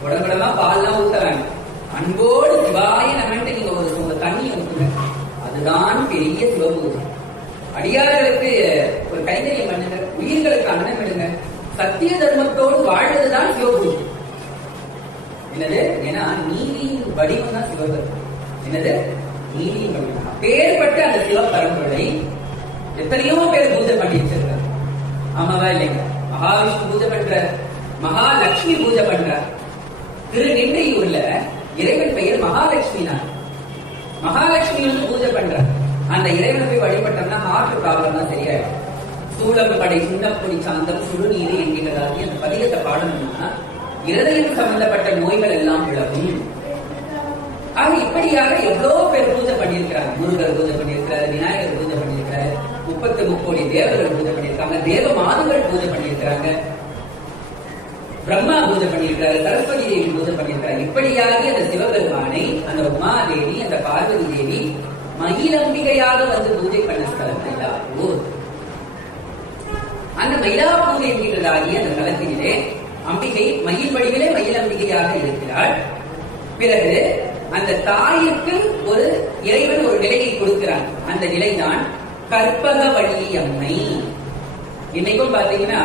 உடம்புடமா பால்லாம் ஊத்த வேண்டாம். அன்போடு சிவாய நம்மன்ட்டு நீங்க ஒரு தண்ணி ஊத்துங்க, அதுதான் பெரிய சிவபூஜை. அடியார்களுக்கு ஒரு கைங்கரியம் பண்ணுங்க, உயிர்களுக்கு அன்னம் விடுங்க, சத்திய தர்மத்தோடு வாழ்வதுதான் சிவபூஜை. என்னது? ஏன்னா நீதியின் வடிவம் தான் சிவபெருமான். என்னது? நீதியின் வடிவம். பேர்பட்ட அந்த சிவபரம்பரை எத்தனையோ பேர் பூஜை பண்ணி வச்சிருக்காங்க. ஆமாவா இல்லைங்க? மகாவிஷ்ணு பூஜை பண்ற, மகாலட்சுமி பூஜை பண்ற. திருநின்றையூர்ல இறைவன் பெயர் மகாலட்சுமி தான். மகாலட்சுமி பூஜை பண்ற அந்த இறைவனை போய் வழிபட்டோம்னா ஹார்ட் ப்ராப்ளம் தான் சரியாயிடும். சூளம் படை சுண்ணப்பொடி சாந்தம் சுடுநீர் என்கிறதாகி அந்த பதிகத்தை பாடணும்னா இருதயம் சம்பந்தப்பட்ட நோய்கள் எல்லாம் விலகும். ஆக இப்படியாக எவ்வளவு பேர் பூஜை பண்ணியிருக்கிறாங்க. முருகர் பூஜை பண்ணியிருக்கிறாரு, விநாயகர் பூஜை பண்ணியிருக்கிறாரு, 33 தேவர்கள் பூஜை பண்ணியிருக்காங்க, தேவ மாதுகள் பூஜை பண்ணியிருக்கிறாங்க, பிரம்மா பூஜை பண்ணியிருக்கிறாரு, சரஸ்வதி தேவி பூஜை பண்ணியிருக்கிறாரு. இப்படியாக அந்த சிவபெருமானை அந்த உமாதேவி, அந்த பார்வதி தேவி மயிலம்பிகையாக பூஜை பண்ண ஸ்தலம் மயிலாப்பூர். அந்த மயிலாப்பூர் என்கிறதாகிய அந்த தலத்திலே அம்பிகை மயில் வடிவிலே மயிலம்பிகையாக இருக்கிறாள். பிறகு அந்த தாய்க்கு ஒரு இறைவன் ஒரு நிலையை கொடுக்கிறான். அந்த நிலைதான் கற்பக வள்ளி அம்மை. இன்னைக்கும் பாத்தீங்கன்னா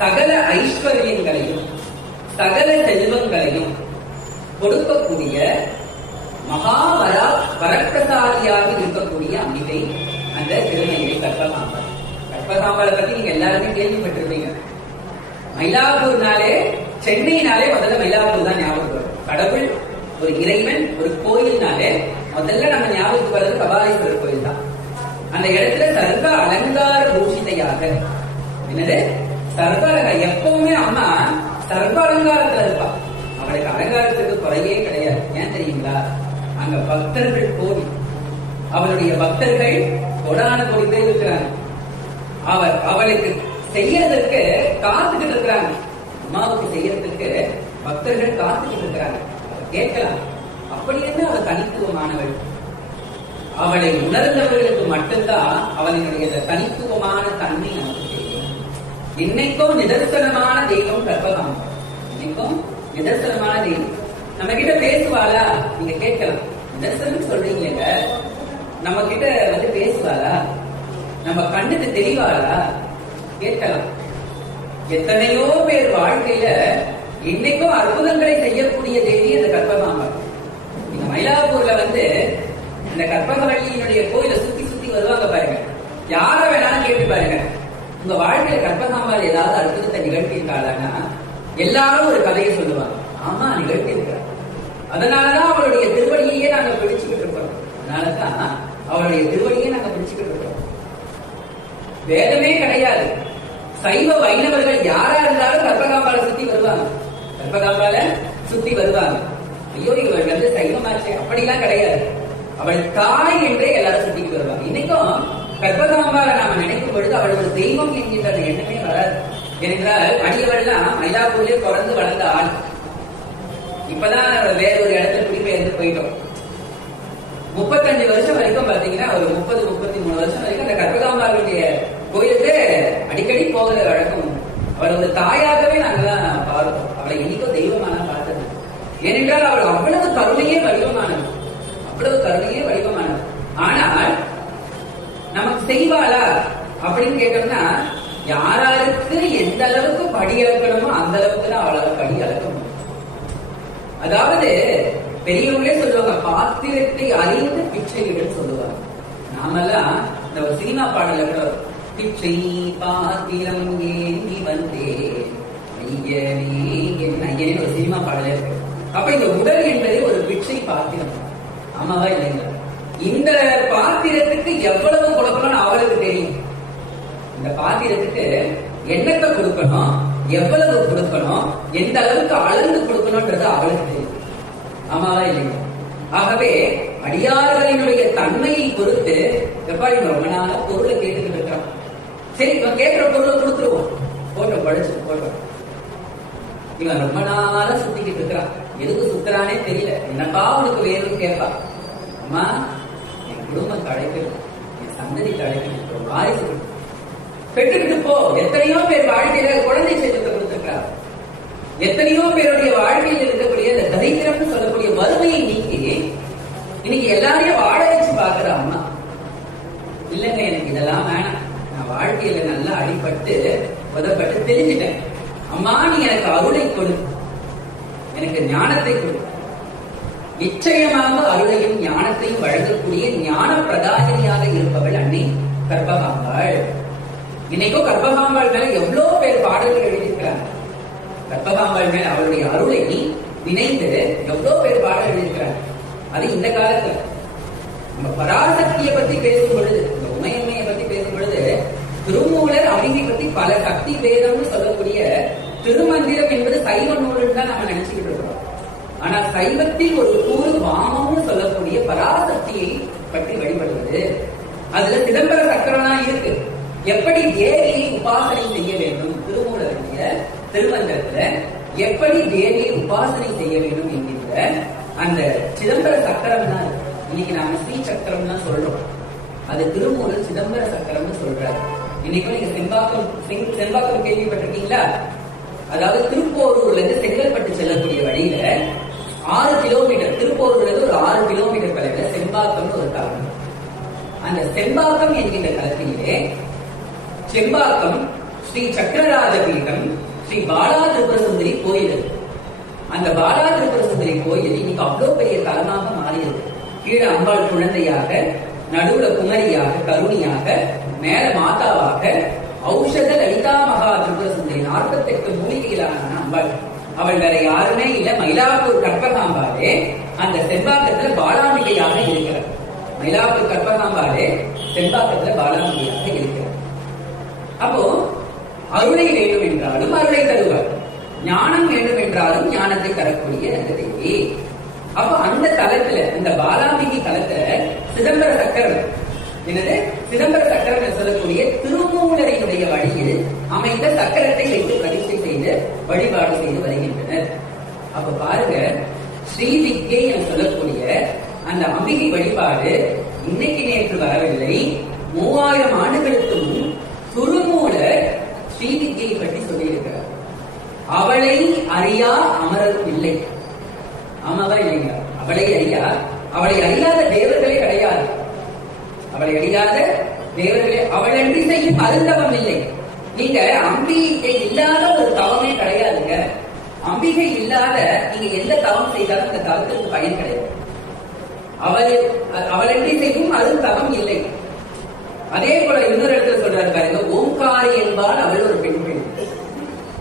சகல ஐஸ்வர்யங்களையும் சகல செல்வங்களையும் கொடுக்கக்கூடிய மகாவரா வரப்பிரசாதியாக இருக்கக்கூடிய அம்பிகை அந்த திருமயிலை கற்பகாம்பாள். கற்பகாம்பாளை பத்தி நீங்க எல்லாருமே கேள்விப்பட்டிருப்பீங்க. மயிலாப்பூர்னாலே, சென்னையினாலே முதல்ல மயிலாப்பூர் தான் ஞாபகம் வரும். கடவுள், ஒரு இறைவன், ஒரு கோயில்னாலே முதல்ல நம்ம ஞாபகத்துக்கு வர்றது கபாலீஸ்வரர் கோயில் தான். அந்த இடத்துல சர்வ அலங்கார பூஷிதையாக, என்னது சர்வ அலங்காரம், எப்பவுமே அம்மா சர்வ அலங்காரத்துல இருப்பா. அவளுக்கு அலங்காரத்துக்கு குறையே கிடையாது. ஏன் தெரியுங்களா? அங்க பக்தர்கள் கோடி, அவளுடைய பக்தர்கள் கொடான கோடி பேர் இருக்கிறாங்க. அவளுக்கு செய்யறதுக்கு காத்துக்கிட்டு இருக்கிறாங்க. அம்மாவுக்கு செய்யறதுக்கு பக்தர்கள் காத்துக்கிட்டு இருக்கிறாங்க. கேட்கலாம், அப்படி என்ன அவள் தனித்துவமானவள்? அவளை உணர்ந்தவர்களுக்கு மட்டும்தான் அவளுடைய தனித்துவமான தன்மை நமக்கு தெரியும். இன்னைக்கும் நிதர்சனமான தெய்வம் கற்பகாம்பாள். இன்னைக்கும் நிதர்சனமான தெய்வம். நம்ம கிட்ட பேசுவாளா? நீங்க கேட்கலாம். நிதர்சனம் சொல்றீங்க, நம்ம கிட்ட வந்து பேசுவாளா? நம்ம கண்ணுக்கு தெளிவாளா? கேட்கலாம். எத்தனையோ பேர் வாழ்க்கையில இன்னைக்கும் அற்புதங்களை செய்யக்கூடிய தேவி அந்த கற்பகாம்பாள். நீங்க மயிலாப்பூர்ல வந்து இந்த கற்பகவள்ளியினுடைய கோயிலை சுத்தி சுத்தி வருவாங்க பாருங்க. யார வேணாலும் கேட்டு பாருங்க, உங்க வாழ்க்கையில கற்பகாம்பாள் ஏதாவது அற்புதத்தை நிகழ்த்தியிருக்காளா? எல்லாரும் ஒரு கதையை சொல்லுவாங்க. ஆமா, நிகழ்த்தி இருக்கிறார். அதனாலதான் அவளுடைய திருவடியையே நாங்க பிடிச்சுக்கிட்டு இருக்கோம். அதனாலதான் அவளுடைய திருவடியே நாங்க பிடிச்சுக்கிட்டு இருக்கோம். வேதமே கிடையாது. சைவ வைணவர்கள் யாரா இருந்தாலும் கற்பகாம்பாளை சுத்தி வருவாங்க. கற்பகாம்பாள சுத்தி வருவாங்க. ஐயோ, இவள் வந்து சைவமாச்சு அப்படிலாம் கிடையாது. அவள் தாய் என்றே எல்லாரும் சுத்திட்டு வருவாங்க. இன்னைக்கும் கற்பகாம்பாளை நாம நினைக்கும் பொழுது அவள் ஒரு தெய்வம் என்கின்ற எண்ணமே வராது. ஏனென்றால் அடியவள்லாம் மயிலாப்பூர்லயே பிறந்து வளர்ந்த ஆள். இப்பதான் வேற ஒரு இடத்துல குடிபெயர்ந்து போயிட்டோம். 35 வருஷம் வரைக்கும் பாத்தீங்கன்னா ஒரு 30-33 வருஷம் வரைக்கும் அந்த கற்பகாம்பாளுடைய கோயிலுக்கு அடிக்கடி போகிற வழக்கம். அவள் ஒரு தாயாகவே நாங்கெல்லாம் பார்த்தோம். அவளை இன்னைக்கும் தெய்வமான பார்த்தது. ஏனென்றால் அவள் அவ்வளவு கருணையே வடிவமானது. அவ்வளவு கருணையே வடிவமானது. ஆனால் நமக்கு செய்வாளா அப்படின்னு கேட்டோம்னா, யாராருக்கு எந்த அளவுக்கு படி அளக்கணுமோ அந்த அளவுக்கு தான் அவளால் படி அளக்க முடியும். அதாவது பெரியவங்களே சொல்லுவாங்க, பாத்திரத்தை அறிந்து பிச்சையிடும் சொல்லுவாங்க. நாமெல்லாம் இந்த ஒரு சினிமா பாடல கூட பிச்சை பாத்திரம் ஏங்கி வந்தே ஐயனே என் ஐயனே ஒரு சினிமா பாடல இருக்கு. அப்ப இந்த உடல் என்பது ஒரு பிச்சை பாத்திரம். ஆமாவா இல்லைங்க? இந்த பாத்திரத்துக்கு எவ்வளவு கொடுக்கணும்னு அவளுக்கு தெரியும். இந்த பாத்திரத்துக்கு எண்ணத்தை கொடுக்கணும், எவ்வளவு கொடுக்கணும், எந்த அளவுக்கு அளந்து கொடுக்கணும்ன்றது அவளுக்கு தெரியும். ஆமாவா இல்லைங்க? ஆகவே அடியார்களினுடைய தன்மையை பொறுத்து எப்பாடி ரொம்ப நாளா பொருளை கேட்டுக்கிட்டு இருக்கிறான். சரி, இவன் கேட்கிற பொருளை கொடுத்துருவோம், போட்டோ படிச்சு போட்டோம். இவன் ரொம்ப நாளா சுத்திக்கிட்டு இருக்கிறான். எதுக்கு சுத்துறானே தெரியல. என்னப்பா அவனுக்கு வேணும்னு கேட்பா. அம்மா, என் குடும்பம் கிடைக்கணும், என் சந்ததி கிடைக்கணும், வாரிசு பெற்றுக்கிட்டு போ. எத்தனையோ பேர் வாழ்க்கையில குழந்தை சேர்த்து கொடுத்திருக்கிறார். எத்தனையோ பேருடைய வாழ்க்கையில் இருக்கக்கூடிய இந்த தரித்திரம் சொல்லக்கூடிய வறுமையை நீக்கி இன்னைக்கு எல்லாரையும் வாழ வச்சு பாக்குற அம்மா. இல்லைங்க, எனக்கு இதெல்லாம் வேணாம், நான் வாழ்க்கையில நல்லா அடிபட்டு உதப்பட்டு தெரிஞ்சுட்டேன். அம்மா, நீ எனக்கு அருளை கொடு, எனக்கு ஞானத்தை கொடு. நிச்சயமாக அருளையும் ஞானத்தையும் வழங்கக்கூடிய ஞான பிரதானியாக இருப்பவள் அன்னை கற்பகாம்பாள். இன்னைக்கும் கற்பகாம்பாள் மேல எவ்வளவு பேர் பாடல்கள் எழுதியிருக்கிறாங்க. கற்பகாம்பாள் மேல அவருடைய அருளை நினைந்து எவ்வளவு பேர் பாடல் எழுதியிருக்கிறாங்க. அது இந்த காலத்துல நம்ம பராசக்தியை பத்தி பேசும் பொழுது, இந்த உமையம்மையை பத்தி பேசும் பொழுது, திருமூலர் அமைதி பத்தி பல சக்தி வேதம்னு சொல்லக்கூடிய திருமந்திரம் என்பது சைவ நூலுன்னு தான் நம்ம நினைச்சுக்கிட்டு இருக்கோம். ஆனா சைவத்தில் ஒரு கூறு வாமம்னு சொல்லக்கூடிய பராசக்தியை பற்றி வழிபடுவது. அதுல சிதம்பர சக்கரம்லாம் இருக்கு. எப்படி தேவியை உபாசனை செய்ய வேண்டும், திருமூலருடைய திருமந்திரத்துல எப்படி தேவியை உபாசனை செய்ய வேண்டும் என்கின்ற அந்த சிதம்பர சக்கரம் தான். இன்னைக்கு நாம ஸ்ரீ சக்கரம் தான் சொல்றோம். அது திருமூலர் சிதம்பர சக்கரம்னு சொல்றாரு. இன்னைக்கு நீங்க செம்பாக்கம் கேள்விப்பட்டிருக்கீங்களா? அதாவது திருப்போரூர்ல இருந்து செங்கல்பட்டு செல்லக்கூடிய வழியில 6 கிலோமீட்டர், திருப்போரூர்ல இருந்து ஒரு 6 கிலோமீட்டர் தொலைவுல செம்பாக்கம்னு ஒரு காலம். அந்த செம்பாக்கம் என்கின்ற தலத்திலே செம்பாக்கம் ஸ்ரீ சக்கரராஜ பீடம் ஸ்ரீ பாலா திரிபுரசுந்தரி கோயில். அந்த பாலா திரிபுரசுந்தரி கோயில் இன்னைக்கு அவ்வளவு பெரிய தலமாக மாறியிருக்கு. கீழே அம்பாள் குழந்தையாக, நடுவுல குமரியாக, கருணியாக, மேல மாதாவாக, ஔஷத லலிதா மகா திரிபுரசுந்தரி 48 மூலிகைகளான அம்பாள். அவள் வேற யாருமே இல்ல, மயிலாப்பூர் கற்பகாம்பாளே அந்த செம்பாக்கத்துல பாலாம்பிகையாக இருக்கிறார். மயிலாப்பூர் கற்பகாம்பாளே செம்பாக்கத்துல பாலாம்பிகையாக இருக்கிறார். அப்போ அருளை வேண்டும் என்றாலும் அருளை தருவார், ஞானம் வேண்டும் என்றாலும் ஞானத்தை தரக்கூடிய அந்த தேவி. அப்போ அந்த தலத்துல, அந்த பாலாம்பிகை தலத்துல சிதம்பர சக்கரம், என்னது சிதம்பர சக்கரம் சொல்லக்கூடிய திருமூலரினுடைய வழியில் அமைந்த சக்கரத்தை வைத்து பரிசை வழிபாடு செய்து வருகின்றனர். அப்ப பாருங்க, ஸ்ரீவித்யை என சொல்லக்கூடிய அம்பிகை வழிபாடு இன்னைக்கு நேற்று வரவில்லை. 3000 ஆண்டுகளுக்கு முன் துருமூலர் ஸ்ரீவித்யை பற்றி சொல்லியிருக்கிறார். அவளை அறியா அமரரும் இல்லை. ஆமாவா இல்லைங்களா? அவளை அறியாத தேவர்களே கிடையாது. அவளை அறியாத தேவர்களே, அவளன்றி செய்யும் அருந்தவம் இல்லை. நீங்க அம்பிகை இல்லாத ஒரு தவமே கிடையாதுங்க. அம்பிகை இல்லாத நீங்க எந்த தவம் செய்தாலும் அந்த தவத்திற்கு பயன் கிடையாது. அவளன்றி செய்யும் அருந்தவம் இல்லை. அதே போல இன்னொரு இடத்துல சொல்றாரு பாருங்க, ஓங்காரி என்பால் அவள் ஒரு பெண் பெண்,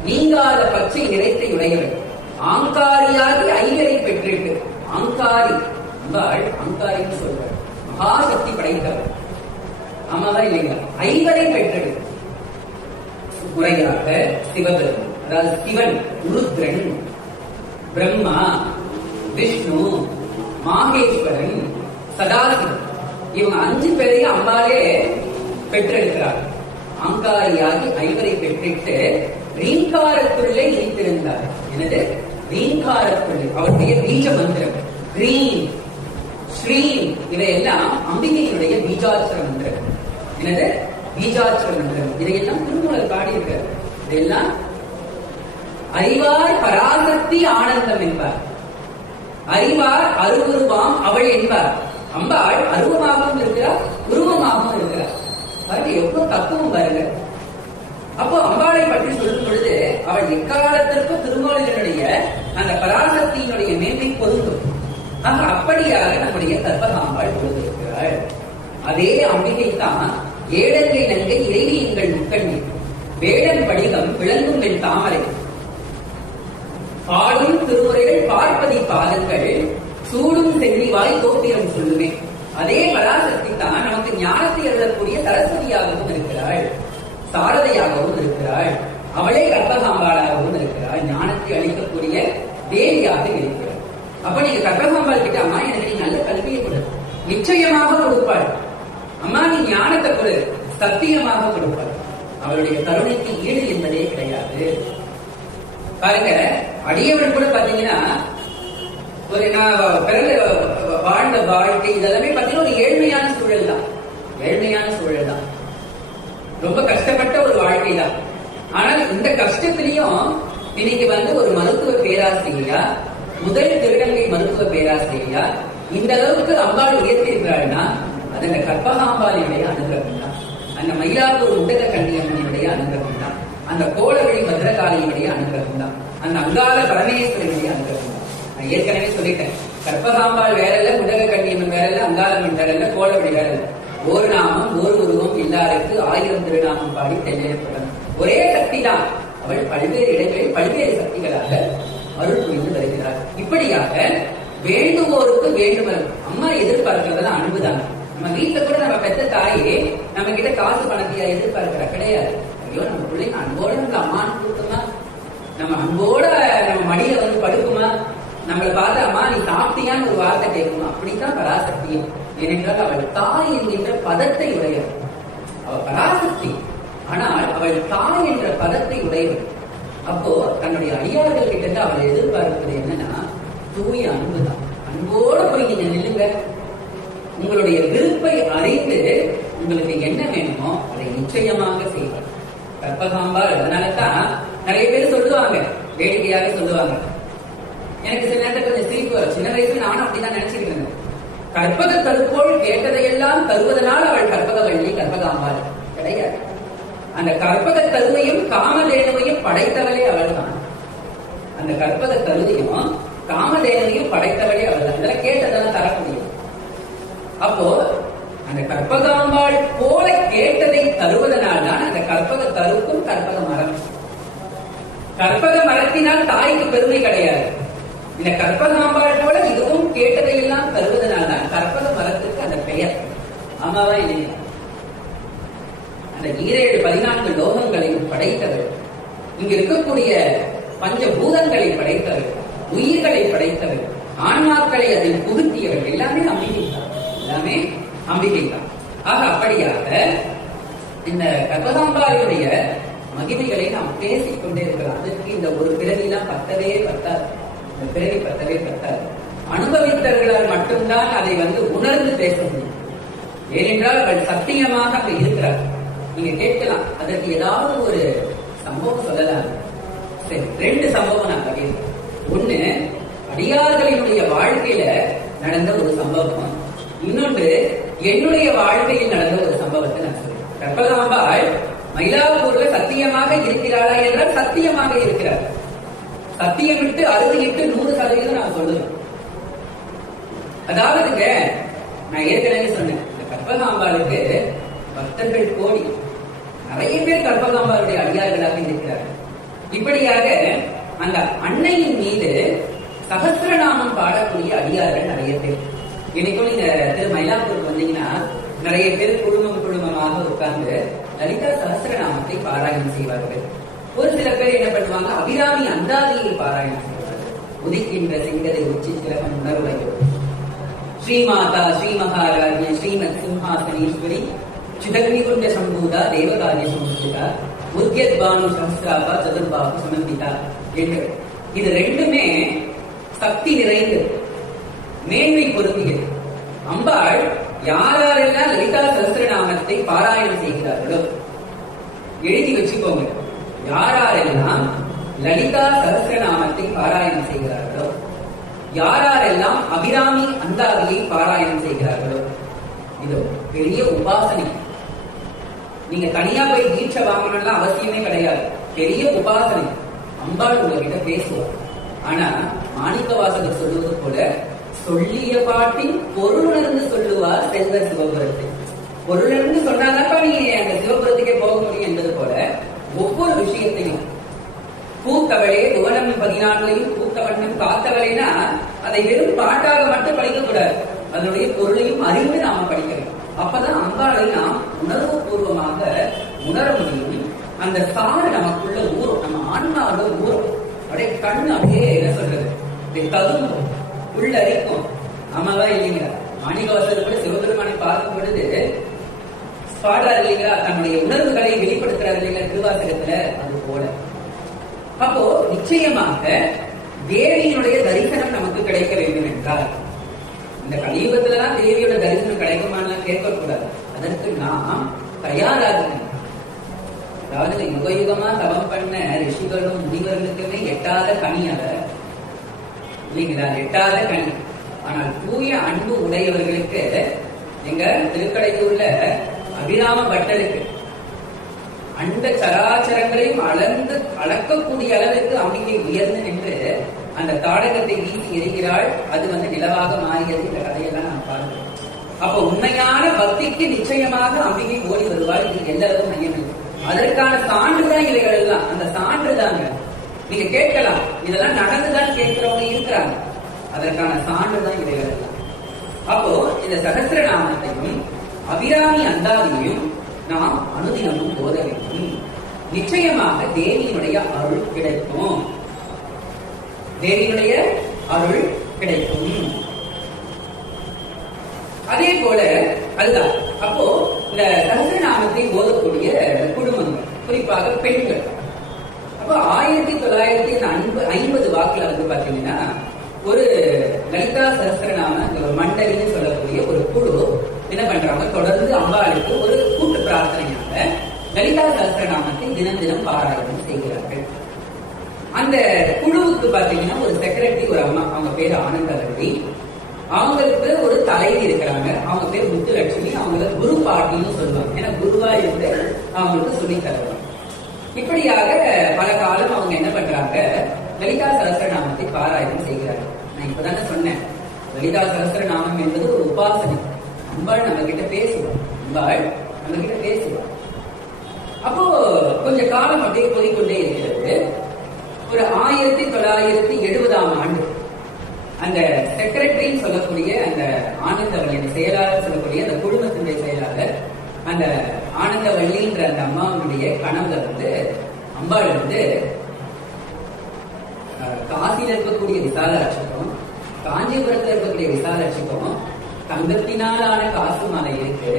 நீங்காத பச்சை நிறைத்தை உடையவள், ஆங்காரியாகி ஐயரை பெற்றிட்டு. ஆங்காரி என்பாள், ஆங்காரின்னு சொல்றாள், மகாசக்தி படைத்தவள். ஆமாவா இல்லைங்களா? ஐவரை பெற்றது. முறையாக சிவபெருமான், அதாவது சிவன், ருத்ரன், பிரம்மா, விஷ்ணு, மாகேஸ்வரன், சதாசிவன், இவங்க 5 பேரையும் அம்பாலே பெற்றெடுக்கிறார். ஆங்காரியாகி ஐவரை பெற்றிட்டு ரீங்காரத்துள்ளே இணைத்திருந்தார். எனது ரீங்காரத்துள்ளே அவருடைய பீஜ மந்திரம் கிரீம், ஸ்ரீம் இவையெல்லாம் அம்பிகையினுடைய பீஜாட்சர மந்திரம். எனது பீஜாட்சர மந்திரம். இதையெல்லாம் திருமூலர் பாடியிருக்கிறார். இதெல்லாம் அறிவார் பராசக்தி ஆனந்தம் என்பார். அறிவார் அருவுருவாம் அவள் என்பார். அம்பாள் அருவமாகவும் இருக்கிறார், உருவமாகவும் இருக்கிறார். பாருங்க எவ்வளவு தத்துவம் பாருங்க. அப்போ அம்பாளை பற்றி சொல்லும் பொழுது அவள் எக்காலத்திற்கும் திருமூலனுடைய அந்த பராசக்தியினுடைய மேன்மை பொருந்தும். அப்படியாக நம்முடைய கற்பகாம்பாள் பொழுதிருக்கிறாள். அதே அம்பிகை தான் ஏழங்கை நங்கை இறைவி எங்கள் முக்கண்ணி, வேடன் படிகம் விளங்கும் என் தாமரை, பாடும் திருமுறைகள் பார்ப்பதி பாதங்கள், சூடும் சென்னிவாய் தோத்திரம் சொல்லுமே. அதே பராசக்தி தான் நமக்கு ஞானத்தை அருளக்கூடிய சரஸ்வதியாகவும் இருக்கிறாள், சாரதையாகவும் இருக்கிறாள், அவளே கற்பகாம்பாளாகவும் இருக்கிறாள், ஞானத்தை அளிக்கக்கூடிய தேவியாக இருக்கிறாள். அப்ப நீங்க கற்பகாம்பாள் கிட்ட, அம்மா எனக்கு நீ நல்ல கல்வியை கொடு, நிச்சயமாக கொடுப்பாள். அம்மா நீ ஞானத்தை கொடு, சத்தியமாக கொடுப்பாள். அவளுடைய கருணைக்கு ஈடு என்பதே கிடையாது. பாருங்க, அடியவன் கூட பாத்தீங்கன்னா ஒரு நான் பிறந்த வாழ்ந்த வாழ்க்கை இதெல்லாமே பாத்தீங்கன்னா ஒரு ஏழ்மையான சூழல் தான். ஏழ்மையான சூழல் தான், ரொம்ப கஷ்டப்பட்ட ஒரு வாழ்க்கை தான். ஆனால் இந்த கஷ்டத்திலையும் இன்னைக்கு ஒரு மருத்துவ பேராசிரியா, முதல் திருநங்கை மருத்துவ பேராசிரியா இந்த அளவுக்கு அம்பாள் உயர்த்திருக்கிறாள்னா அது அந்த கற்பகாம்பாளினுடைய அனுகிரகம் தான். அந்த மயிலாப்பூர் உண்டக கண்ணியம்மனுடைய அனுகிரகம் தான். அந்த கோலவெளி பத்ரகாளியுடைய அனுகிரகம் தான். அந்த அங்காள பரமேஸ்வரனுடைய அனுகிரகம் தான். நான் ஏற்கனவே சொல்லிட்டேன், கற்பகாம்பாள் வேறல்ல, உண்டக கண்ணியம்மன் வேறல்ல, அங்காளம்மன் வேறல்ல, கோலவெளி வேறல்ல. ஒரு நாமம் ஒரு உருவம் இல்லாருக்கு 1000 திருநாமம் பாடி தெளியப்படும் ஒரே சக்தி தான். அவள் பல்வேறு இடங்களில் பல்வேறு சக்திகளாக அருள் புரிந்து வருகிறார். இப்படியாக வேண்டுவோருக்கு வேண்டுவர். அம்மா எதிர்பார்க்கிறதெல்லாம் அன்புதான். நம்ம வீட்டுல கூட நம்ம பெத்த தாயே நம்ம கிட்ட காசு பணத்தையா எதிர்பார்க்கிற கிடையாது. ஐயோ நம்ம பிள்ளைங்க அன்போட நம்ம அம்மான்னு கொடுக்குமா, நம்ம அன்போட நம்ம மடியில படுக்குமா, நம்மளை பார்த்து அம்மா நீ சாப்பிட்டியான்னு ஒரு வார்த்தை கேட்குமா. அப்படித்தான் பராசக்தியும். ஏனென்றால் அவள் தாய் என்கின்ற பதத்தை உடையவள். அவள் பராசக்தி, ஆனால் அவள் தாய் என்ற பதத்தை உடையவள். அப்போ தன்னுடைய அடியார்கள் கிட்ட அவளை எதிர்பார்ப்பது என்னன்னா தூய அன்புதான். அன்போட போய் நீங்க நில்லுங்க, உங்களுடைய விருப்பை அறிந்து உங்களுக்கு என்ன வேணுமோ அதை நிச்சயமாக செய்வார் கற்பகாம்பாள். அதனாலதான் நிறைய பேர் சொல்லுவாங்க, வேடிக்கையாக சொல்லுவாங்க. எனக்கு சில நேரத்தில் கொஞ்சம் சிரிப்பு வரும். சின்ன வயசுல நானும் அப்படிதான் நினைச்சுக்கிட்டு இருந்தேன். கற்பக தருப்போல் கேட்டதையெல்லாம் தருவதனால் அவள் கற்பகவள்ளி கற்பகாம்பாள் கிடையாது. அந்த கற்பக தருவையும் காமதேனுவையும் படைத்தவளே அவள் தான். அந்த கற்பக தருவையும் காமதேனுவையும் படைத்தவளே அவள் தான். இதெல்லாம் கேட்டதெல்லாம் தர முடியும். அப்போ அந்த கற்பகாம்பாள் போல கேட்டதை தருவதனால் தான் அந்த கற்பக தருக்கும் கற்பக மரம். கற்பக மரத்தினால் தாய்க்கு பெருமை கிடையாது. இந்த கற்பகாம்பாள் போல இதுவும் கேட்டதையெல்லாம் தருவதனால் தான் கற்பக மரத்துக்கு அந்த பெயர். ஆமாவா இல்லையா? அந்த 14 லோகங்களையும் படைத்தவர், இங்க இருக்கக்கூடிய பஞ்சபூதங்களை படைத்தவர், உயிர்களை படைத்தவர், ஆன்மாக்களை அதில் புகுத்தியவர். எல்லாமே அம்பிகை தான், எல்லாமே அம்பிகை தான். ஆக அப்படியாக இந்த கற்பகாம்பாளுடைய மகிமைகளை நாம் பேசிக்கொண்டே இருக்கிறோம். அதற்கு இந்த ஒரு பிறவிலாம் பத்தவே பத்தாது. இந்த பிறவி பத்தவே பத்தாது. அனுபவித்தவர்களால் மட்டும்தான் அதை உணர்ந்து பேச முடியும். ஏனென்றால் அவள் சத்தியமாக அங்க இருக்கிறார். நீங்க கேட்கலாம், அதற்கு ஏதாவது ஒரு சம்பவம் சொல்லலாம். சரி, 2 சம்பவம் நான் பகிர்ந்தேன். ஒண்ணு, அடியார்களினுடைய வாழ்க்கையில நடந்த ஒரு சம்பவம். இன்னொன்று, என்னுடைய வாழ்க்கையில் நடந்த ஒரு சம்பவத்தை நான் சொல்றேன். கற்பகாம்பாள் மயிலாப்பூர்ல சத்தியமாக இருக்கிறாளா என்றால் சத்தியமாக இருக்கிறார். சத்தியமிட்டு 68-100% நான் சொல்லுவேன். அதாவதுங்க, நான் ஏற்கனவே சொன்னேன், இந்த கற்பகாம்பாளுக்கு பக்தர்கள் கோடி, நிறைய பேர் கற்பகாம்பாளுடைய அடியார்களாக இருக்கிறார்கள். இப்படியாக அந்த அன்னையின் மீது சகஸ்ரநாமம் பாடக்கூடிய அடியார்கள் நிறைய பேர். இன்னைக்கும் நீங்க திரு மயிலாப்பூருக்கு வந்தீங்கன்னா நிறைய பேர் குடும்பமாக உட்கார்ந்து லலிதா சகஸ்ரநாமத்தை பாராயணம் செய்வார்கள். ஒரு சில பேர் என்ன பண்ணுவாங்க, அபிராமி அந்தாதியை பாராயணம் செய்வார்கள். உதிக்கின்ற சிங்கதை உச்சி சிலவன் உணர்வையோ ஸ்ரீமாதா ஸ்ரீ மகாராஜ்ய ஸ்ரீமத் சிம்ஹாசனீஸ்வரி சிதக்னிகுண்ட சம்பூதா தேவகாரிய சமுத்திதா உத்யத் பானு சஹஸ்ராபா சதுர்பாபு சமந்திதா என்று இது 2மே சக்தி நிறைந்து மேன்மை பொருந்தியது. அம்பாள் யாரெல்லாம் லலிதா சஹஸ்ரநாமத்தை பாராயணம் செய்கிறார்களோ, எழுதி வச்சுக்கோங்க, யாரெல்லாம் லலிதா சஹஸ்ரநாமத்தை பாராயணம் செய்கிறார்களோ, யாரெல்லாம் அபிராமி அந்தாதியை பாராயணம் செய்கிறார்களோ, இதோ பெரிய உபாசனை. நீங்க தனியா போய் தீட்சை வாங்கணும்லாம் அவசியமே கிடையாது. பெரிய உபாசனை. அம்பாள் உங்ககிட்ட பேசுவார். ஆனா மாணிக்க வாசகர் சொல்லுவது போல, சொல்லிய பாட்டின் பொருளுணர்ந்து சொல்லுவார் செல்வர் சிவபுரத்தை. பொருளுணர்ந்து சொன்னாதாப்பா நீ அந்த சிவபுரத்துக்கே போக முடியும் என்பது போல ஒவ்வொரு விஷயத்தையும் பூத்தவளே துவனம் 14 பூத்தவண்ணம் காத்தவளைனா அதை வெறும் பாட்டாக மட்டும் படிக்கக்கூடாது. அதனுடைய பொருளையும் அறிந்து நாம படிக்கணும். அப்பதான் அம்பாளை நாம் உணர்வு பூர்வமாக உணர முடியும். அந்த சாறு நமக்குள்ள ஊறும், நம்ம ஆன்மாவோட ஊறும். அப்படியே கண்ணு அப்படியே என்ன சொல்றது, தகும்பும் உள்ளரைக்கும். ஆமாதான் இல்லைங்களா? மாணிக்கவாசகர் கூட சிவபெருமானை பார்க்கும் பொழுது பாடுறாரு இல்லைங்களா, தன்னுடைய உணர்வுகளை வெளிப்படுத்துறாரு இல்லைங்களா திருவாசகத்துல, அது போல. அப்போ நிச்சயமாக தேவியினுடைய தரிசனம் நமக்கு கிடைக்க வேண்டும் என்றால், இந்த கலியுகத்துலதான் தேவியோட தரிசனம் கிடைக்குமான்னு கேட்கக்கூடாது. அதற்கு நாம் தயாராகணும். அதாவது யுகயுகமா தவம் பண்ண ரிஷிகளும் முனிவர்களுக்குமே எட்டாத கனி அத இல்லைங்களா, எட்டாத கனி. ஆனால் தூய அன்பு உடையவர்களுக்கு எங்க திருக்கடையூர்ல அபிராம பட்டருக்கு அந்த சராச்சரங்களையும் அளக்கக்கூடிய அளவுக்கு அம்பிகை உயர்ந்து நின்று அந்த தாடகத்தை வீசி எரிகிறாள். அது நிலவாக மாறியது. இந்த கதையெல்லாம் நாம் பார்க்கிறோம். அப்ப உண்மையான பக்திக்கு நிச்சயமாக அம்பிகை ஓடி வருவாள். இது எல்லாரும் ஐயமில்லை. அதற்கான சான்றுதான் இவைகள் எல்லாம். அந்த சான்று தாங்க. நீங்க கேட்கலாம், இதெல்லாம் நடந்துதான் கேட்கிறவங்க இருக்கிறாங்க. அதற்கான சான்றுதான் இவைகள் எல்லாம். அப்போ இந்த சகஸ்ரநாமத்தையும் அபிராமி அந்தாதியையும் நாம் அனுதினமும் போத வேண்டும். நிச்சயமாக தேவியினுடைய அருள் கிடைக்கும். தேவியினுடைய அருள் கிடைக்கும். அதே போல அதுதான். அப்போ இந்த சகஸ்ரநாமத்தை ஓதக்கூடிய குடும்பங்கள், குறிப்பாக பெண்கள், அப்போ 1950 வாக்குல பாத்தீங்கன்னா ஒரு லலிதா சகஸ்ரநாம மண்டலின்னு சொல்லக்கூடிய ஒரு குழு என்ன பண்றாங்க, தொடர்ந்து அம்பாளுக்கு ஒரு கூட்டு பிரார்த்தனையாக லலிதா சகஸ்ரநாமத்தை தினம் தினம் பாராயணம் செய்கிறார்கள். அந்த குழுவுக்கு பாத்தீங்கன்னா ஒரு செக்ரட்டரி, ஒரு அம்மா, அவங்க பேரு ஆனந்தவல்லி. அவங்களுக்கு ஒரு தலைவி இருக்கிறாங்க, அவங்க பேர் முத்துலட்சுமி. அவங்கள குரு பாட்டின்னு சொல்லுவாங்க. ஏன்னா குருவா இருந்து அவங்களுக்கு சொல்லி தருவாங்க. இப்படியாக பல காலம் அவங்க என்ன பண்றாங்க, லலிதா சகஸ்ரநாமத்தை பாராயணம் செய்கிறார்கள். நான் இப்பதானே சொன்னேன், லலிதா சகஸ்ரநாமம் என்பது ஒரு உபாசனை. அம்பாள் நம்ம கிட்ட பேசுவோம், அம்பாள் நம்ம கிட்ட பேசுவோம். அப்போ கொஞ்ச காலம் அப்படியே போய்கொண்டே இருக்கிறது. ஒரு 1970ஆம் ஆண்டு அந்த செக்ரட்டரின்னு சொல்லக்கூடிய அந்த ஆனந்தவல்லி, அந்த செயலாளர் சொல்லக்கூடிய அந்த குடும்பத்தினுடைய செயலாளர், அந்த ஆனந்தவல்லின்ற அந்த அம்மாவுடைய கனவுல அம்பாள் காசியில இருக்கக்கூடிய விசாலாட்சிக்கும் காஞ்சிபுரத்துல இருக்கக்கூடிய விசாலாட்சிக்கும் தங்கத்தினாலான காசு மாலை இருக்கு,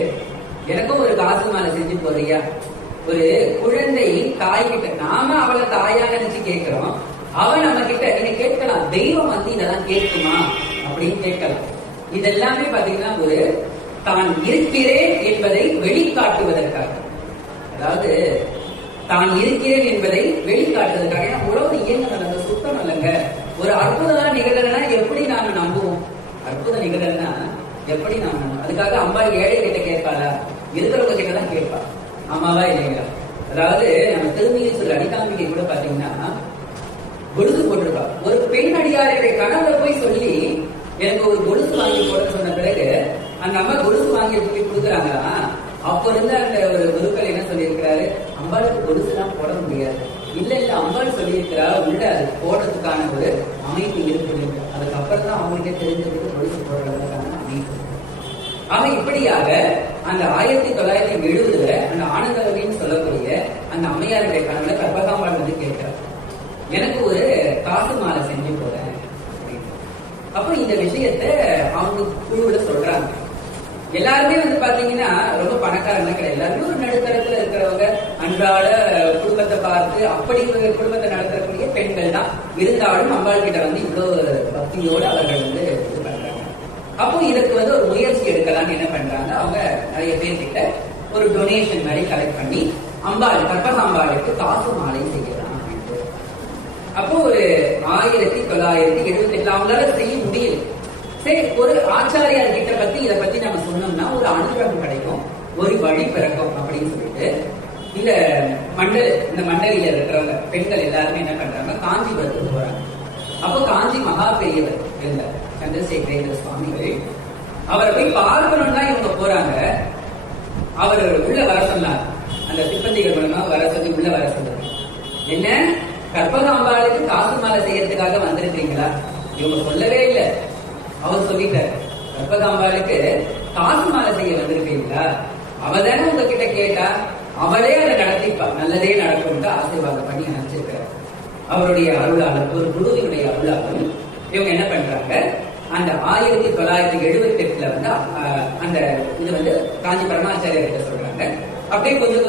எனக்கும் ஒரு காசு மாலை செஞ்சு போறியா? ஒரு குழந்தை தாய் கிட்ட, நாம அவளை தாயா நினைச்சு கேட்கிறோம், அவன் நம்ம கிட்ட, நீங்க கேட்கலாம், தெய்வம் இதெல்லாம் கேட்குமா அப்படி அப்படின்னு கேட்கலாம். இதெல்லாமே பாத்தீங்கன்னா ஒரு தான் இருக்கிறேன் என்பதை வெளிக்காட்டுவதற்காக, அதாவது தான் இருக்கிறேன் என்பதை வெளிக்காட்டுவதற்காக. ஏன்னா உலகம் இயங்குறது சுத்தம் அல்லங்க. ஒரு அற்புதம் நிகழனா எப்படி நாம நம்புவோம்? அற்புதம் நிகழனா எப்படி நாம நம்புவோம்? அதுக்காக அம்மா ஏழை கிட்ட கேட்பாளா? இருக்கிறவங்க கிட்ட தான் கேட்பா. ஆமாவா இல்லைங்களா? அதாவது நம்ம திருநீர் சொல்ற அடிக்காம்பிகை கூட பாத்தீங்கன்னா கொலுசு போட்டிருப்பா. ஒரு பெண் அடியாருடைய கணவரை போய் சொல்லி எனக்கு ஒரு கொலுசு வாங்கி போட சொன்ன பிறகு அந்த அம்மா கொலுசு வாங்கி போய் கொடுக்குறாங்களா? அப்ப இருந்து அந்த ஒரு குருக்கள் என்ன சொல்லியிருக்கிறாரு, அம்பாளுக்கு கொலுசு எல்லாம் போட முடியாது. இல்ல அம்பாள் சொல்லியிருக்கிறா உள்ள அது போடுறதுக்கான ஒரு அமைப்பு இருக்கு. அதுக்கப்புறம் தான் அவங்களுக்கே தெரிஞ்சதுக்கு கொலுசு போடுறதுக்கான அமைப்பு. ஆக இப்படியாக அந்த 1970 அந்த ஆனந்தவதின்னு சொல்லக்கூடிய அந்த அம்மையாருடைய கணவனை கற்பகாம்பாள் வந்து கேட்கிறார், எனக்கு ஒரு காசு மாலை செஞ்சு போறேன். அப்ப இந்த விஷயத்த அவங்க குழுவுல சொல்றாங்க. எல்லாருமே வந்து பாத்தீங்கன்னா ரொம்ப பணக்காரங்க கிடையாது. எல்லாருமே ஒரு நடுத்தரத்துல இருக்கிறவங்க, அன்றாட குடும்பத்தை பார்த்து அப்படி குடும்பத்தை நடத்தக்கூடிய பெண்கள் தான். இருந்தாலும் அம்பாள் கிட்ட வந்து இவ்வளவு பக்தியோடு அவர்கள் வந்து இது பண்றாங்க. அப்போ இதுக்கு வந்து ஒரு முயற்சி எடுக்கலாம்னு என்ன பண்றாங்க, அவங்க நிறைய பேர்கிட்ட ஒரு டொனேஷன் மாதிரி கலெக்ட் பண்ணி அம்பாள் கற்பகாம்பாளுக்கு காசு மாலை செய்யலாம் அப்படின்ட்டு. அப்போ ஒரு 1978 அவங்களால செய்ய முடியல. சரி, ஒரு ஆச்சாரியார் கிட்ட பத்தி இதை பத்தி நம்ம சொன்னோம்னா ஒரு அனுகிரகம் கிடைக்கும், ஒரு வழி பிறக்கும் அப்படின்னு சொல்லிட்டு இந்த மண்டலியில இருக்கிறவங்க பெண்கள் எல்லாருமே என்ன பண்றாங்க, காஞ்சிபுரத்துக்கு போறாங்க. அப்போ காஞ்சி மகா பெரியவர் இருந்தார், சந்திரசேகரேந்திர சுவாமிகள். அவரை போய் பார்க்கணும் தான் இவங்க போறாங்க. அவர் உள்ள வர சொன்னார், அந்த சிப்பந்திகள் மூலமா வர சொல்லி உள்ள வர சொன்னார். என்ன, கற்பகாம்பாளுக்கு காசு மாலை செய்யறதுக்காக வந்திருக்கீங்களா? இவங்க சொல்லவே இல்லை. அவர் சொல்லிட்டார், கற்பகாம்பாளுக்கு காசு மாலை செய்ய வந்திருக்கீங்களா? அவதானே உங்ககிட்ட கேட்டா, அவளே அதை நடத்திப்பா, நல்லதே நடக்கும் ஆசீர்வாதம் பண்ணி நினைச்சிருக்கிறார். அவருடைய அருளாளர், ஒரு குருவினுடைய அருளாளர் இவங்க என்ன பண்றாங்க, அந்த 1978 வந்து அந்த இது வந்து காஞ்சி பரமாச்சாரியர் கிட்ட சொல்றாங்க. அப்படியே கொஞ்சம்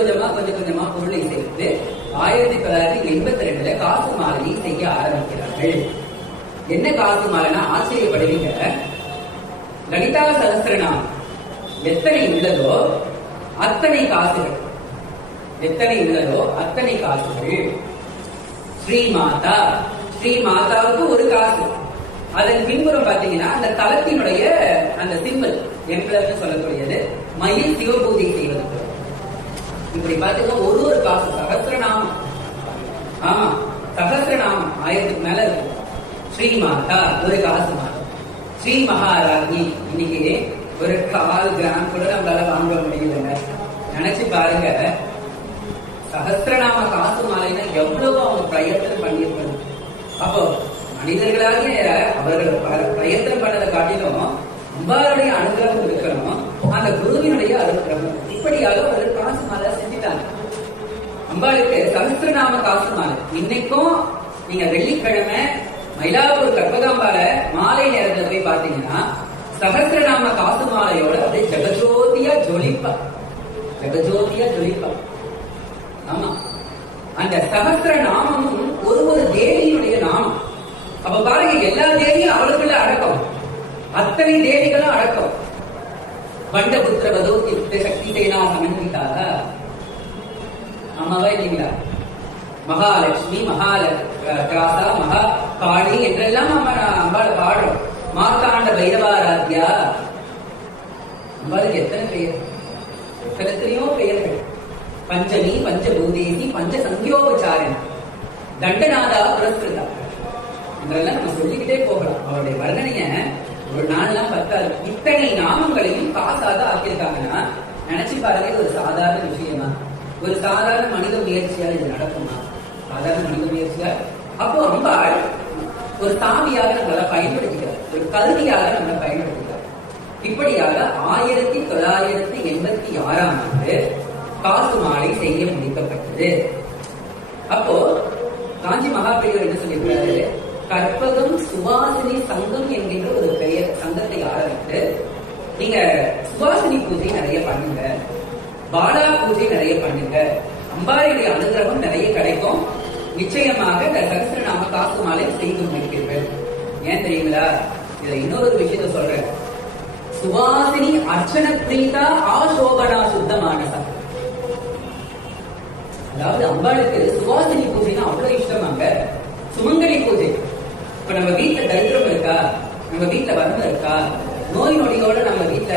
கொஞ்சமா பொருளை சேர்த்து 1982 காசு மாலையை செய்ய ஆரம்பிக்கிறார்கள். என்ன காசு மாலைனா ஆச்சரியப்படுவீங்க, லலிதா சகஸ்ரநாமம் எத்தனை உள்ளதோ அத்தனை காசுகள், எத்தனை உள்ளதோ அத்தனை காசுகள். ஸ்ரீமாதா, ஸ்ரீமாதாவுக்கு ஒரு காசு. அதன் பின்புறம் பாத்தீங்கன்னா அந்த தலத்தினுடைய அந்த சிம்பிள் எம்பளர்னு சொல்லக்கூடியது மயில் சிவபூஜை செய்வது. இப்படி பாத்தீங்கன்னா ஒரு காசு சகஸ்ரநாமம். ஆமா, சகஸ்ரநாமம் 1000க்கு மேல இருக்கும். ஸ்ரீமாதா ஒரு காசு மாதம். ஸ்ரீ மகாராஜி இன்னைக்கு ஒரு 1/4 கிராம் கூட நம்மளால வாங்க முடியலங்க. நினைச்சு பாருங்க, சகஸ்ரநாம காசு மாலைன்னா எவ்வளவு அவங்க பிரயத்தனம் பண்ணியிருப்பாங்க. அப்போ மனிதர்களாக அவர்கள் பிரயத்தனம் பண்ணதை காட்டிலும் அம்பாளுடைய அனுகிரகம் இருக்கணும், அந்த குருவினுடைய அனுகிரகம். இப்படியாக ஒரு காசு மாலை செஞ்சுட்டாங்க. அம்பாளுக்கு சகஸ்ரநாம காசு மாலை. இன்னைக்கும் நீங்க வெள்ளிக்கிழமை மயிலாப்பூர் கற்பகாம்பால மாலை நேரத்துல போய் பாத்தீங்கன்னா சகஸ்ரநாம காசு மாலையோட அப்படியே ஜெகஜோதியா ஜொலிப்பா, ஜெகஜோதியா ஜொலிப்பா. ஆமா, அந்த சகஸ்ரநாமமும் ஒரு தேவியினுடைய நாமம். அப்ப பாருங்க, எல்லா தேவியும் அவளுக்குள்ள அடக்கம், அத்தனை தேவிகளும் அடக்கம். வண்டபுத்திரவதோ யுக்த சக்தி சேனா சமன்விதாக. ஆமாவா இல்லைங்களா? மகாலட்சுமி, மகாலட்சுமி, மகா காளி என்றெல்லாம் நம்ம அம்பாளை பாடுறோம். மார்த்தாண்ட பைரவாராத்யா. அம்பாளுக்கு எத்தனை பெயர், எத்தனையோ பெயர்கள். பஞ்சமி, பஞ்சபூதேசி, பஞ்ச சங்கியோபச்சாரன், தண்டநாதா புரஸ்கிருதா என்றெல்லாம் நம்ம சொல்லிக்கிட்டே போகலாம். அவருடைய வர்ணனைய ஒரு நாள்லாம் பத்தாது. இத்தனை நாமங்களையும் காசாக ஆக்கியிருக்காங்கன்னா நினைச்சு பாருங்க, இது ஒரு சாதாரண விஷயமா? ஒரு சாதாரண மனித முயற்சியால் இது நடக்குமா? சாதாரண மனித முயற்சியா? அப்போ அம்பாள் ஒரு சாவியாக நம்மளை பயன்படுத்திக்கிறார், ஒரு கருவியாக நம்மளை பயன்படுத்திக்கிறார். இப்படியாக 1986 காசு மாலை செய்ய முடிக்கப்பட்டது. அப்போ காஞ்சி மகாபெரியவர் என்ன சொல்லியிருக்கிறாரு, கற்பகம் சுவாசினி சங்கம் என்கின்ற ஒரு பெயர் சங்கத்தை ஆரம்பித்து நீங்க சுவாசினி பூஜை நிறைய பண்ணுங்க, பாலா பூஜை நிறைய பண்ணுங்க, அம்பாளுடைய அனுகிரகம் நிறைய கிடைக்கும், நிச்சயமாக இந்த சகஸ்ரநாம காசு மாலை செய்து முடிப்பீர்கள். ஏன் தெரியுங்களா? இதுல இன்னொரு விஷயத்த சொல்றேன். சுவாசினி அர்ச்சன பிரீதா ஆசோபனா சுத்த மானசா. அதாவது அம்பாளுக்கு சுவாசினி பூஜைன்னா அவ்வளவு இஷ்டமாங்க. சுமங்கலி பூஜை. இப்ப நம்ம வீட்டுல தரித்திரம் இருக்கா, நம்ம வீட்டுல வறுமை இருக்கா, நோய் நொடியோட நம்ம வீட்டுல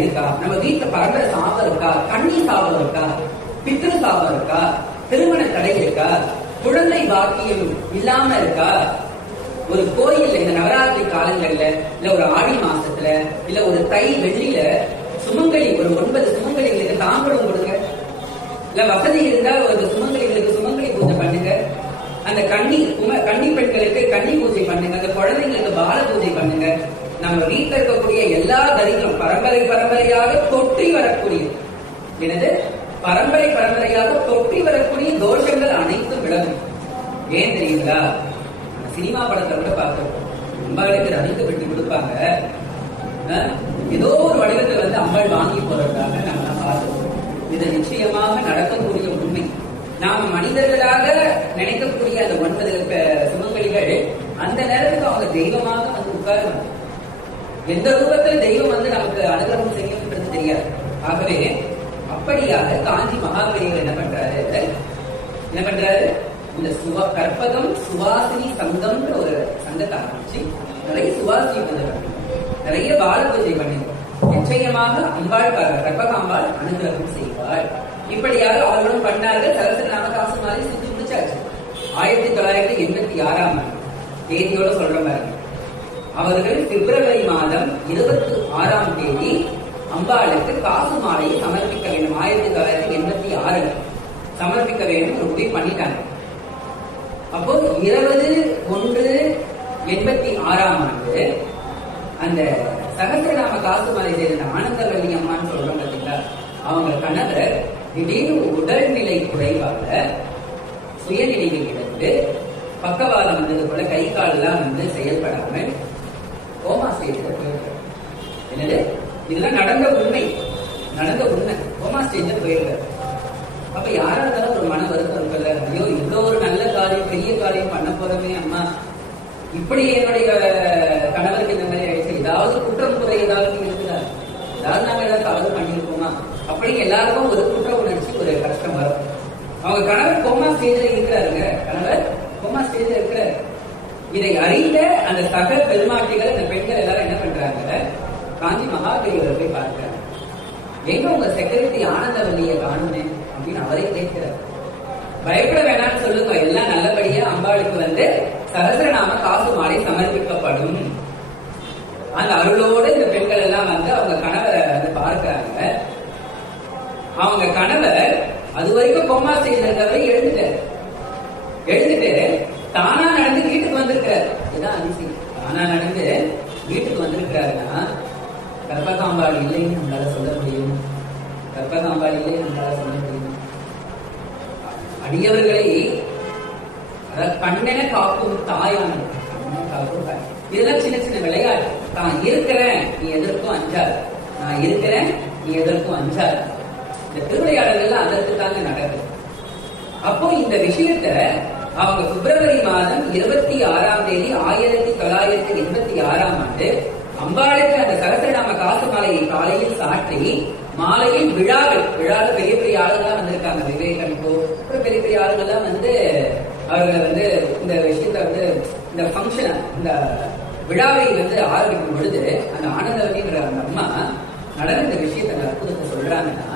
இருக்கா, நம்ம வீட்டுல பரம்பரை சாபம் இருக்கா, கண்ணி சாபம் இருக்கா, பித்ரு சாபம் இருக்கா, திருமண தடை இருக்கா, குழந்தை பாக்கியம் இல்லாம இருக்கா, ஒரு கோயில்ல இந்த நவராத்திரி காலங்கள்ல இல்ல ஒரு ஆடி மாசத்துல இல்ல ஒரு தை வெள்ளியில சுமங்கலி ஒரு 9 சுமங்கலிகளுக்கு தாம்பூலம் கொடுங்க. இல்ல வசதி இருந்தா ஒரு சுமங்கலிகளுக்கு சுமங்கலி பூஜை பண்ணுங்க. அந்த கன்னி பெண்களுக்கு கன்னி பூஜை பண்ணுங்க. அந்த குழந்தைங்களுக்கு பால பூஜை பண்ணுங்க. நம்ம வீட்டில் இருக்கக்கூடிய எல்லா தரித்திரம் பரம்பரையாக தொற்றி வரக்கூடிய எனது பரம்பரையாக தொற்றி வரக்கூடிய தோஷங்கள் அனைத்தும் விலகும். ஏன் தெரியுங்களா? சினிமா படத்தை கூட பார்க்கிறோம். அம்பாளுக்கு ரவிக்கு வெட்டி கொடுப்பாங்க. ஏதோ ஒரு வடிவத்தில் அம்பாள் வாங்கி போறதுக்காக நம்ம பார்க்கிறோம். இது நிச்சயமாக நடக்கக்கூடிய உண்மை. நாம மனிதர்களாக நினைக்கக்கூடிய அந்த 9 சுமங்கலிகள் அந்த நேரத்துக்கு அவங்க தெய்வமாக உட்காருவாங்க. எந்த ரூபத்தில் தெய்வம் நமக்கு அனுகிரகம் செய்யும் தெரியாது. ஆகவே அப்படியாக காஞ்சி மகாபெரியவர் என்ன பண்றாரு, இந்த கற்பகம் சுவாசினி சங்கம்ன்ற ஒரு சங்கத்தை ஆரம்பிச்சு நிறைய சுவாசினி பூஜை பண்ணி நிறைய பால பூஜை பண்ணிருக்கோம். நிச்சயமாக அம்பாள் கற்பகாம்பாள் அனுகிரகம் செய்வாள். இப்படியாக அவர்களும் பண்ணார்கள். சரஸ்வதி நாமகாசு மாதிரி சுத்தி முடிச்சாச்சு. 1986 தேதியோட சொல்ற மாதிரி அவர்கள் பிப்ரவரி மாதம் 26 தேதி அம்பாளுக்கு காசு மாலையை சமர்ப்பிக்க வேண்டும். 1986 சமர்ப்பிக்க வேண்டும் ஒரு முடிவு பண்ணிட்டாங்க. அப்போ 20/1/86 அந்த சகஸ்ரநாம காசு மாலை செய்த ஆனந்தவல்லி அம்மான்னு சொல்றோம் பார்த்தீங்களா, அவங்க கணவர் திடீர்னு உடல்நிலை குறைவாக சுயநிலையில் இழந்து பக்கவாதம் வந்தது போல கை காலெல்லாம் செயல்படாமல் கோமா ஸ்டேஜ்ல போயிருக்காரு. என்னது இதெல்லாம் நடந்த உண்மை கோமா ஸ்டேஜ்ல போயிருக்காரு. அப்ப யாரா இருந்தாலும் ஒரு மன வருத்தம் இருக்குல்ல, ஐயோ இவ்வளவு ஒரு நல்ல காரியம் பெரிய காரியம் பண்ண போறமே அம்மா, இப்படி என்னுடைய கணவருக்கு இந்த மாதிரி ஆயிடுச்சு, ஏதாவது குற்றம் குறை ஏதாவது இருக்குதா, ஏதாவது நாங்க ஏதாவது தவறு பண்ணியிருக்கோமா, அப்படி எல்லாருக்கும் ஒரு குற்ற உணர்ச்சி ஒரு கஷ்டம் வரும். அவங்க கணவர் கோமா ஸ்டேஜ்ல இருக்கிறாருங்க, இதை அறிந்த அந்த சக பெருமாட்டிகள் அந்த பெண்கள் எல்லாரும் என்ன பண்றாங்க, காஞ்சி மகாபெரியவரை போய் பார்க்கிறாங்க. எங்க உங்க செக்ரட்டரி ஆனந்தவல்லியை காணுமே அப்படின்னு அவரே கேட்கிறார். பயப்பட வேணாம்னு சொல்லுங்க, எல்லாம் நல்லபடியா அம்பாளுக்கு சகஸ்ரநாம காசு மாலை சமர்ப்பிக்கப்படும். அந்த அருளோடு இந்த பெண்கள் எல்லாம் அவங்க கணவரை பார்க்கிறாங்க. அவங்க கணவர் அது வரைக்கும் கோமா ஸ்டேஜ்ல இருக்கிறவரை எழுந்துட்டு தானா நடந்து வீட்டுக்கு வந்திருக்கிறார். இதுதான் அதிசயம். தானா நடந்து வீட்டுக்கு வந்திருக்கிறாருன்னா கற்பகாம்பாள் இல்லைன்னு நம்மளால சொல்ல முடியும். அடியவர்களை கண்ணென காக்கும் தாயானது. இதெல்லாம் சின்ன சின்ன விளையாட்டு. தான் இருக்கிறேன் நீ எதற்கும் அஞ்சாது, நான் இருக்கிறேன் நீ எதற்கும் அஞ்சாது. இந்த திருவிளையாடல்கள் அதற்கு தாங்க நடக்குது. அப்போ இந்த விஷயத்த அவங்க பிப்ரவரி மாதம் 26 தேதி 1986 அம்பாளுக்கு அந்த சகஸ்ரநாம காசு மாலையை காலையில் சாற்றி மாலையில் விழாவில் பெரிய பெரிய ஆளுங்கெல்லாம் வந்திருக்காங்க. விவேகனுக்கோ பெரிய பெரிய ஆளுங்கெல்லாம் அவர்கள் இந்த விஷயத்த இந்த பங்கன் இந்த விழாவை ஆரம்பிக்கும் பொழுது அந்த ஆனந்தவல்லின்ற அந்த அம்மா நடந்த இந்த விஷயத்தை அற்புதத்தை சொல்றாங்கன்னா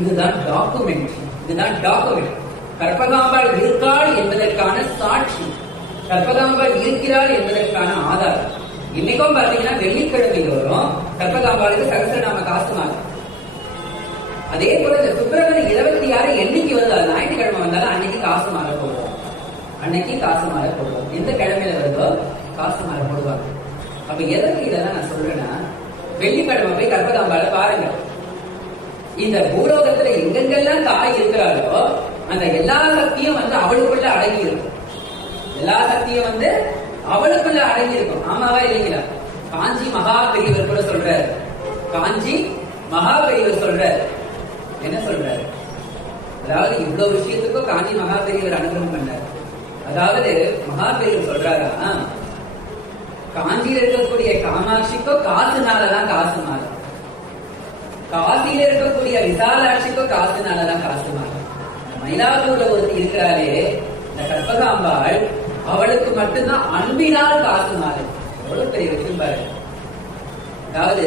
இதுதான் டாக்குமெண்ட். கற்பகாம்பாள் இருக்காள் என்பதற்கான சாட்சி, கற்பகாம்பாள் இருக்கிறாள் என்பதற்கான ஆதாரம். இன்னைக்கும் பாத்தீங்கன்னா வெள்ளிக்கிழமை வரும் கற்பகாம்பாளுக்கு சகஸ்ரநாம காசு மாலை. அதே போல இந்த பிப்ரவரி 26 என்னைக்கு வருது, அது ஞாயிற்றுக்கிழமை வந்தாலும் அன்னைக்கு காசு மாலை போடுவோம். எந்த கிழமையில வருதோ காசு மாலை போடுவாங்க. அப்ப எதற்கு இதெல்லாம் நான் சொல்றேன்னா, வெள்ளிக்கிழமை போய் கற்பகாம்பாளை பாருங்க. இந்த பூலோகத்துல எங்கெங்கெல்லாம் தாய் இருக்கிறாளோ அந்த எல்லா சக்தியும் அவளுக்குள்ள அடங்கி இருக்கும். ஆமாவா இல்லைங்களா? காஞ்சி மகாபெரியவர் கூட சொல்றாரு. என்ன சொல்றாரு? அதாவது இவ்வளவு விஷயத்துக்கும் காஞ்சி மகாபெரியவர் அனுகிரகம் பண்ணார். அதாவது மகாபெரியவர் சொல்றாரா, காஞ்சியில இருக்கக்கூடிய காமாட்சிக்கோ காசுனாலதான் காசு மாறும். காசியில இருக்கக்கூடிய விசாலாட்சிக்கோ காசுனாலதான் காசு மாறும். மயிலாப்பூர்ல ஒருத்தி இருக்கிறாரே இந்த கற்பகாம்பாள், அவளுக்கு மட்டும்தான் அன்பினால் காசு மாறும். எவ்வளவு பெரிய விஷயம் பாரு. அதாவது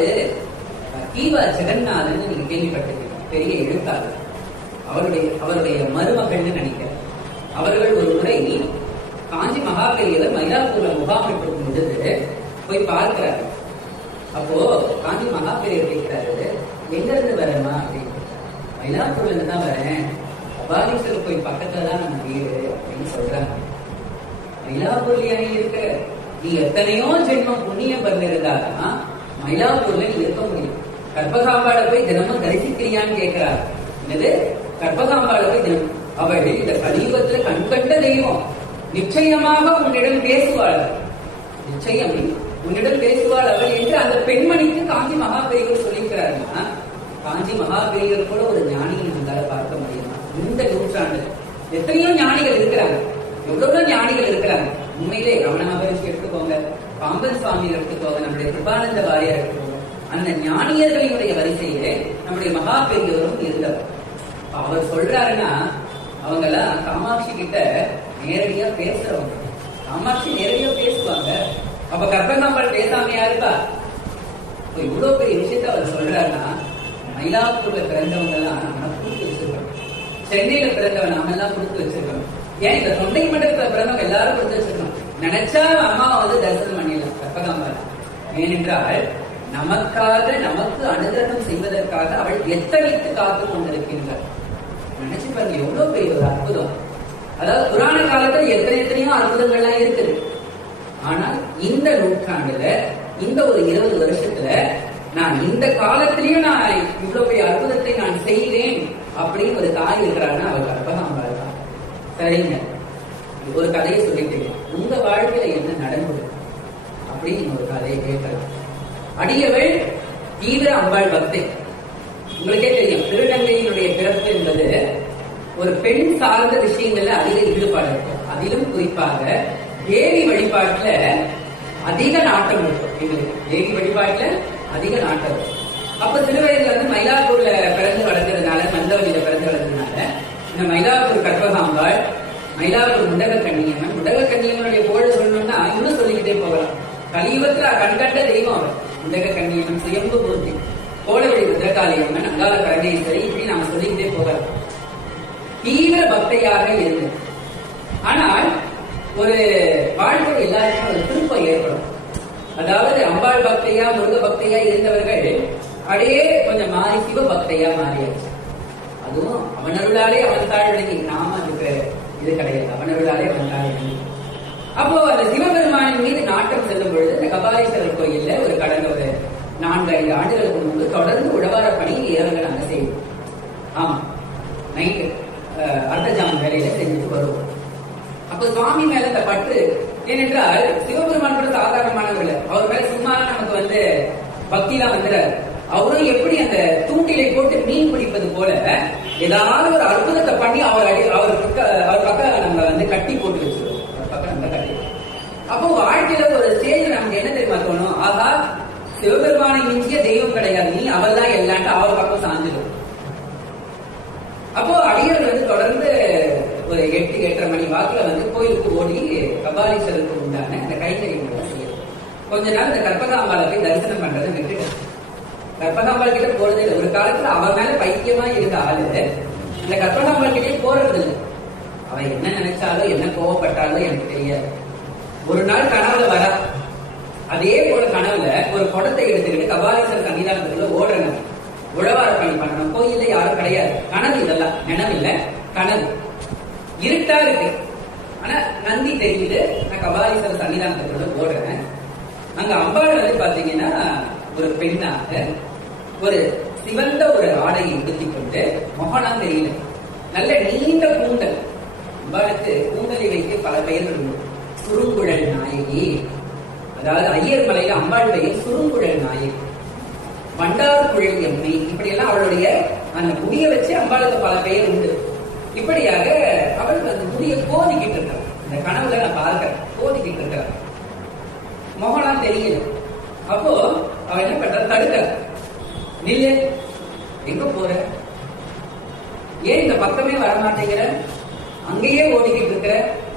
கீவா ஜெகநாதன் நீங்க கேள்விப்பட்டிருக்கீங்க, பெரிய எழுத்தாளர். அவருடைய மருமகள்னு நினைக்கிறேன். அவர்கள் ஒரு முறை காஞ்சி மகாபெரியவர் மயிலாப்பூர்ல முகாமிட்டிருக்கும் பொழுது போய் பார்க்கிறாரு. அப்போ காஞ்சி மகாபெரியவர் கேட்கிறாரு, எங்க இருந்து வரேமா அப்படின்னு. மயிலாப்பூர்ல இருந்து தான் வரேன், அபாலீஸ்வரர் போய் பக்கத்துலதான் நம்ம வீடு அப்படின்னு சொல்றாங்க. மயிலாப்பூர்லயா நீ இருக்க? நீ எத்தனையோ ஜென்மம் புண்ணியம் பண்ணிருந்தாதான் மயிலாப்பூர்ல நீ இருக்க முடியும். கற்பகாம்பாளை போய் தினமும் தரிசிக்கிறியான்னு கேட்கிறார். என்னது கற்பகாம்பாளை போய் தினம்? அவள் இந்த கலியுகத்துல கண்கண்ட தெய்வம், நிச்சயமாக உன்னிடம் பேசுவாள், நிச்சயம் உன்னிடம் பேசுவாள் அவள் என்று அந்த பெண்மணிக்கு காஞ்சி மகாபெரியவர் சொல்லியிருக்கிறாருன்னா, காஞ்சி மகாபெரியவர் கூட ஒரு ஞானியை நம்மளால பார்க்க முடியுமா? இந்த நூற்றாண்டு எத்தனையோ ஞானிகள் இருக்கிறாங்க, எவ்வளவு ஞானிகள் இருக்கிறாங்க. உண்மையிலே ரமண மகரிஷி எடுத்துக்கோங்க, பாம்பன் சுவாமி எடுத்துக்கோங்க, நம்முடைய கிருபானந்த வாரியார் எடுத்துக்கோங்க. அந்த ஞானியர்களினுடைய வரிசையிலே நம்முடைய மகா பெரியவரும் இருந்தவர். அவர் சொல்றாருன்னா அவங்க எல்லாம் காமாட்சி கிட்ட நேரடியா பேசுறவங்க. காமாட்சி நேரடியா பேசுவாங்க. அப்ப கற்பகாம்பாள் பேசாமையா இருப்பா? இவ்வளவு பெரிய விஷயத்த அவர் சொல்றாருன்னா, மயிலாப்பூர்ல பிறந்தவங்க எல்லாம் நம்ம கொடுத்து வச்சிருக்கோம், சென்னையில பிறந்தவன் நாம எல்லாம் கொடுத்து வச்சிருக்கோம். ஏன் இந்த தொண்டை மண்டலத்துல பிறந்தவங்க எல்லாரும் கொடுத்து வச்சிருக்கோம். நினைச்சா அம்மாவை வந்து தரிசனம் பண்ணிடலாம் கற்பகாம்பாள். ஏனென்றால் நமக்காக, நமக்கு அனுகிரகம் செய்வதற்காக அவள் எத்தனைத்து காத்து கொண்டிருக்கின்றார். நினைச்சு பாருங்க, எவ்வளவு பெரிய ஒரு அற்புதம். அதாவது புராண காலத்துல எத்தனையோ அற்புதங்கள்லாம் இருக்குது. ஆனால் இந்த நூற்றாண்டுல, இந்த ஒரு 20 வருஷத்துல நான் இந்த காலத்திலயும் நான் இவ்வளவு பெரிய அற்புதத்தை நான் செய்வேன் அப்படின்னு ஒரு தாய் இருக்கிறான்னா அவள் கற்பகாம்பாள் தான். சரிங்க, ஒரு கதையை சொல்லிட்டு உங்க வாழ்க்கையில என்ன நடந்தது அப்படின்னு ஒரு கதையை கேட்கலாம். அடியவள் தீவிர அம்பாள் பக்தை. உங்களுக்கே தெரியும், திருநங்கையினுடைய பிறப்பு என்பது ஒரு பெண் சார்ந்த விஷயங்கள்ல அதிக ஈடுபாடு இருக்கும். அதிலும் குறிப்பாக தேவி வழிபாட்டுல அதிக நாட்டம் இருக்கும். எங்களுக்கு தேவி வழிபாட்டுல அதிக நாட்டம் இருக்கும். அப்ப சிறு வயதுல வந்து மயிலாப்பூர்ல பிறந்து வளர்ந்ததுனால, மந்தவழியில பிறந்து வளர்ந்ததுனால இந்த மயிலாப்பூர் கற்பகாம்பாள், மயிலாப்பூர் முண்டக கண்ணியம்மன், முண்டக கண்ணியம்மனுடைய புகழ் சொல்லணும்னா இன்னும் சொல்லிக்கிட்டே போகலாம். கலியுகத்துல கண்கண்ட தெய்வம் அவர். முண்டக கண்ணியம்மன், சுயம்பு மூர்த்தி, கோலவழி ருத்ரகாளியம்மன், அங்காள பரமேஸ்வரி, இப்படி நாம சொல்லிக்கிட்டே போகலாம். தீவிர பக்தையாக இருந்தது. ஆனால் ஒரு வாழ்க்கை எல்லாருக்கும் ஒரு திருப்பம் ஏற்படும். அதாவது அம்பாள் பக்தையா, முருக பக்தையா இருந்தவர்கள் அப்படியே கொஞ்சம் மாறி சிவ பக்தையா மாறியாச்சு. அதுவும் அவனருளாலே அவன் தாழ்வடங்கி, நாம அதுக்கு இது கிடையாது, அவனருளாலே அவன் தாழ்வடங்கி. அப்போ அந்த சிவபெருமானின் மீது நாட்டம் செல்லும் பொழுது இந்த கபாலீஸ்வரர் கோயில்ல ஒரு கடந்த ஒரு 4-5 ஆண்டுகளுக்கு முன்பு தொடர்ந்து உழவார பணி இரவுகள் அங்க செய்வோம். ஆமா, நைட்டு அர்த்தஜாம வேலையில செஞ்சுட்டு வருவோம். அப்ப சுவாமி மேல இந்த பற்று, ஏனென்றால் சிவபெருமான் கூட சாதாரணமானவர் இல்லை. அவர் மேல சும்மா நமக்கு வந்து பக்திலாம் வந்துடாரு. அவரும் எப்படி அந்த தூண்டிலை போட்டு மீன் பிடிப்பது போல ஏதாவது ஒரு அற்புதத்தை பண்ணி அவர் பக்கம் நம்ம வந்து கட்டி போட்டு வச்சிருவோம். அப்போ வாழ்க்கையில ஒரு ஸ்டேஜ் நமக்கு என்ன தெரியுமா தோணும், ஆகா சிவபெருமானை மிஞ்சிய தெய்வம் கிடையாது, நீ அவள் தான் எல்லான்ட்டு அவர் பக்கம் சாஞ்சிடும். அப்போ அடியர்கள் வந்து தொடர்ந்து ஒரு 8-8:30 மணி வாக்குல வந்து கோயிலுக்கு ஓடி கபாலீஸ்வரருக்கு உண்டான இந்த கைங்கரியங்களை செய்யும். கொஞ்ச நாள் இந்த கற்பகாம்பாளை போய் தரிசனம் பண்றதை விட்டுட்டு கற்பகாம்பாள் கிட்ட போறதே இல்லை. ஒரு காலத்துல அவன் மேல பைத்தியமா இருந்த ஆளு இந்த கற்பகாம்பாள் கிட்டே போறது இல்லை. அவன் என்ன நினைச்சாலும் என்ன கோவப்பட்டாலும் எனக்கு தெரியாது. ஒரு நாள் கனவுல வர, அதே போல கனவுல ஒரு குடத்தை எடுத்துக்கிட்டு கபாலீஸ்வரர் சன்னிதானத்துக்குள்ள ஓடுறேன். உழவார பணி பண்ணணும், கோயில்ல யாரும் கிடையாது. கனவு, இதெல்லாம் நினைவு இல்ல, கனவு. இருட்டா இருக்கு, ஆனா நந்தி தெரியுது. நான் கபாலீஸ்வரர் சன்னிதானத்துக்குள்ள ஓடுறேன். அங்க அம்பாள் வந்து பாத்தீங்கன்னா ஒரு பெண்ணாக ஒரு சிவந்த ஒரு ஆடையை உடுத்திக் கொண்டு, முகலாம் தெரியல, நல்ல நீண்ட கூந்தல். அம்பாளுக்கு கூந்தலை வைத்து பல பெயர்கள் உண்டு. சுருங்குழல் நாயகி, அதாவது ஐயர் மலையில அம்பாள் பெயர் சுருங்குழல் நாயகி, வண்டார் குழல் எம்மை, இப்படி எல்லாம் அவளுடைய அந்த முடியை வச்சு அம்பாளுக்கு பல பெயர் உண்டு. இப்படியாக அவள் அந்த முடியை கோதிக்கிட்டு இருக்கிறார். இந்த கனவுல நான் பார்க்கிறேன், கோதிக்கிட்டு இருக்கிறார். முகம்லாம் தெரியல. அப்போ அவ என்ன பண்ற, தடுக்க, நில்லு, எங்க போற, ஏன் இந்த பக்கமே வரமாட்டேங்கிற, அங்கேயே ஓடிக்கிட்டு இருக்கிற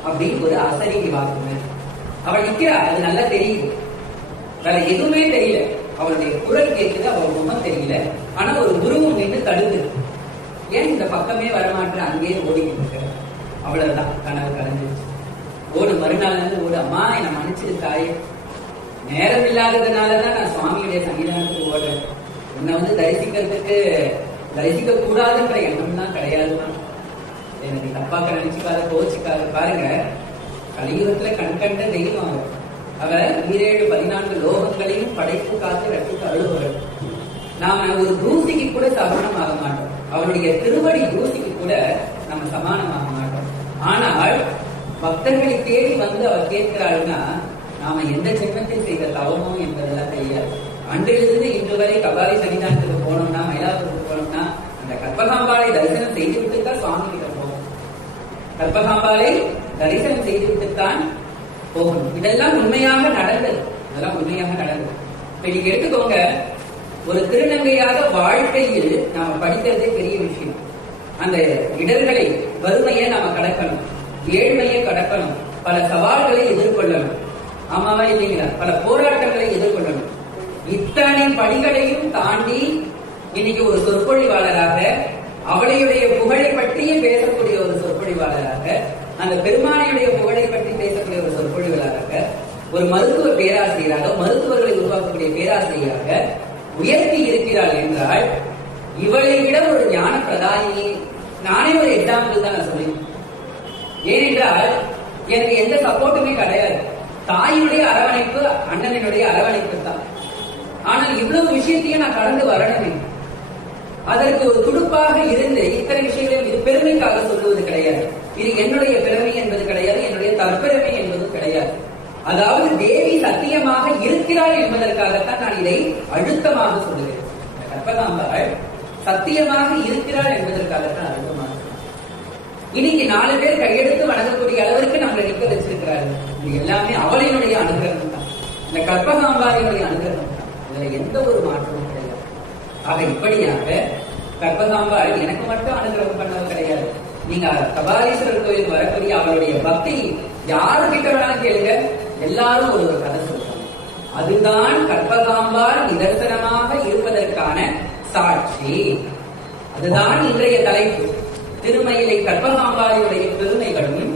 அப்படின்னு ஒரு அசரீரி வாக்குங்க. அவள் நிக்கிறா, அது நல்லா தெரியுது, வேற எதுவுமே தெரியல. அவளுடைய குரல் கேட்குது, அவள் முகம் தெரியல, ஆனா ஒரு உருவம் நின்று தடுக்குது. ஏன் இந்த பக்கமே வரமாட்டேன், அங்கேயே ஓடிக்கிட்டு இருக்கிற. அவ்வளவுதான், கனவு கலைஞ்சிருச்சு. ஓடு, மறுநாள் வந்து ஓடு, அம்மா என்னை மன்னிச்சிரு தாயே, நேரம் இல்லாததுனாலதான் நான் சுவாமியுடைய சன்னிதானத்துக்கு ஓடுறேன். உன்னை வந்து தரிசிக்க கூடாதுன்ற எண்ணம் தான் கிடையாதுதான். எனக்கு தப்பாக்க நினைச்சுக்காத, கோச்சுக்காத. பாருங்க, கலியுகத்துல கண்கண்ட தெய்வம் அவர் 17-14 லோகங்களையும் படைப்பு காத்து ரட்சித்து அழுபவர். நாம ஒரு தூசிக்கு கூட சமானமாக மாட்டோம், அவருடைய திருவடி தூசிக்கு கூட நம்ம சமானமாக மாட்டோம். ஆனால் பக்தர்களை தேடி வந்து அவர் கேட்கிறாள்னா நாம எந்த ஜென்மத்தில் செய்த தவமோ என்பதெல்லாம் தெரியாது. அன்றிலிருந்து இன்று வரை கபாலி சன்னிதானத்துக்கு போனோம்னா, மயிலாப்பூருக்கு போனோம்னா அந்த கற்பகாம்பாளை தரிசனம் செய்து விட்டுத்தான் சுவாமி கிட்ட போகணும். கற்பகாம்பாளை தரிசனம் செய்து விட்டுத்தான் போகணும். இதெல்லாம் உண்மையாக நடந்தது, இதெல்லாம் உண்மையாக நடந்தது. இப்ப நீங்க எடுத்துக்கோங்க, ஒரு திருநங்கையாக வாழ்க்கையில் நாம படிக்கிறதே பெரிய விஷயம். அந்த இடர்களை, வறுமையை நாம கடக்கணும், ஏழ்மையை கடக்கணும், பல சவால்களை எதிர்கொள்ளணும். ஆமாவா இல்லைங்களா? பல போராட்டங்களை எதிர்கொள்ளணும். இத்தனை படிகளையும் தாண்டி இன்னைக்கு ஒரு சொற்பொழிவாளராக, அவளையுடைய புகழை பற்றியே பேசக்கூடிய ஒரு சொற்பொழிவாளராக, அந்த பெருமானையுடைய புகழை பற்றி பேசக்கூடிய ஒரு சொற்பொழிவாளராக, ஒரு மருத்துவ பேராசிரியராக, மருத்துவர்களை உருவாக்கக்கூடிய பேராசிரியராக உயர்த்தி இருக்கிறாள் என்றால், இவளை விட ஒரு ஞான பிரதானியை நானே ஒரு எக்ஸாம்பிள் தான் நான் சொல்லுவேன். ஏனென்றால் எனக்கு எந்த சப்போர்ட்டுமே கிடையாது. தாயினுடைய அரவணைப்பு, அண்ணனுடைய அரவணைப்பு தான். ஆனால் இவ்வளவு விஷயத்தையும் நான் கடந்து வரணுமே, அதற்கு ஒரு துடுப்பாக இருந்து இத்தனை விஷயங்களும், இது பெருமைக்காக சொல்லுவது கிடையாது, இது என்னுடைய பெருமை என்பது கிடையாது, என்னுடைய தற்பெருமை என்பதும் கிடையாது. அதாவது தேவி சத்தியமாக இருக்கிறாள் என்பதற்காகத்தான் நான் இதை அழுத்தமாக சொல்லுகிறேன். கற்பகாம்பாள் சத்தியமாக இருக்கிறாள் என்பதற்காகத்தான் அழுத்தமாக. இன்னைக்கு 4 பேர் கையெடுத்து வணங்கக்கூடிய அளவிற்கு நம்மளை நிற்க வச்சிருக்கிறார்கள். இது எல்லாமே அவளினுடைய அனுகிரகம் தான், இந்த கற்பகாம்பாளினுடைய அனுகிரகம் தான். இதுல எந்த ஒரு மாற்றமும் கிடையாது. ஆக இப்படியாக கற்பகாம்பாள் எனக்கு மட்டும் அனுகிரகம் பண்ணது கிடையாது. நீங்க கபாலீஸ்வரர் கோயில் வரக்கூடிய அவளுடைய பக்தி யாருக்கிட்ட வேணாலும் கேளுங்க, எல்லாரும் ஒரு கதை சொல்றாங்க. அதுதான் கற்பகாம்பாள் நிதர்சனமாக இருப்பதற்கான சாட்சி. அதுதான் இன்றைய தலைப்பு. திருமயிலை கற்பகாம்பாளுடைய பெருமைகளும்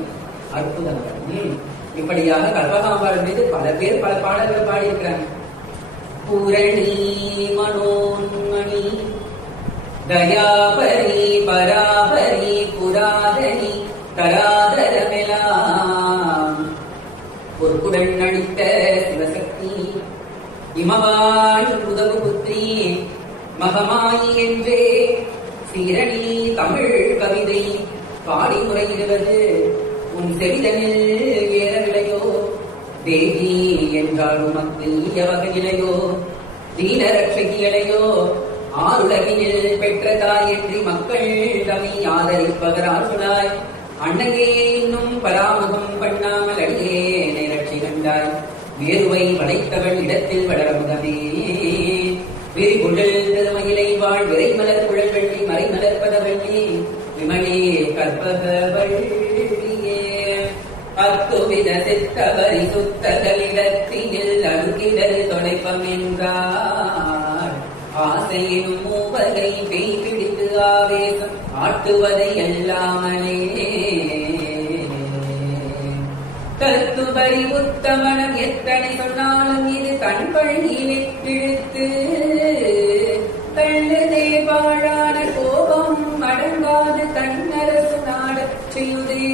அற்புதங்களும். இப்படியாக கற்பகாம்பாள் மீது பல பேர் பல பாடல்கள் பாடியிருக்கிறாங்க. பூரணி மனோன்மணி தயாபரி பராபரி புராதனி தராதரமெலாம் பொற்குடன் நடித்த சிவசக்தி இமவாணி உதவு புத்திரி மகமாயி என்றே சீரணி தமிழ் கவிதை பாடி முறையிடுவது உன் செவிதனில் ஏறவில்லையோ, தேவி என்றால் உமக்கு வகையிலையோ, தீனரட்சகியலையோ, ஆருலகினில் பெற்ற தாயன்றி மக்கள் தம்மை ஆதரிப்பவரால் சொல்லாய், அன்னையே இன்னும் பராமுகம் பண்ணாமல் அடியே நேரட்சி கண்டாய், வேறுவை வளைத்தவள் இடத்தில் வளரமுகமே, விரிகுழல் திருமயிலை வாழ் விரைமலர் குழல் வெள்ளி மறைமலர்பத வெள்ளி விமலே கற்பகவள்ளியே, அத்துவித சித்த பரிசுத்தலிடத்தினில் அழுகிடல் தொலைப்பம் என்றார், ஆசையும் மூவகை பெய் பிடித்து ஆவேசம் ஆட்டுவதை எல்லாமலே, கத்துபரி உத்தமனம் எத்தனை சொன்னாலும் இது தன் பழகிலே இழுத்து தள்ளதே வாழான கோபம் அடங்காது தன்னரசு நாடச் செய்யுதே,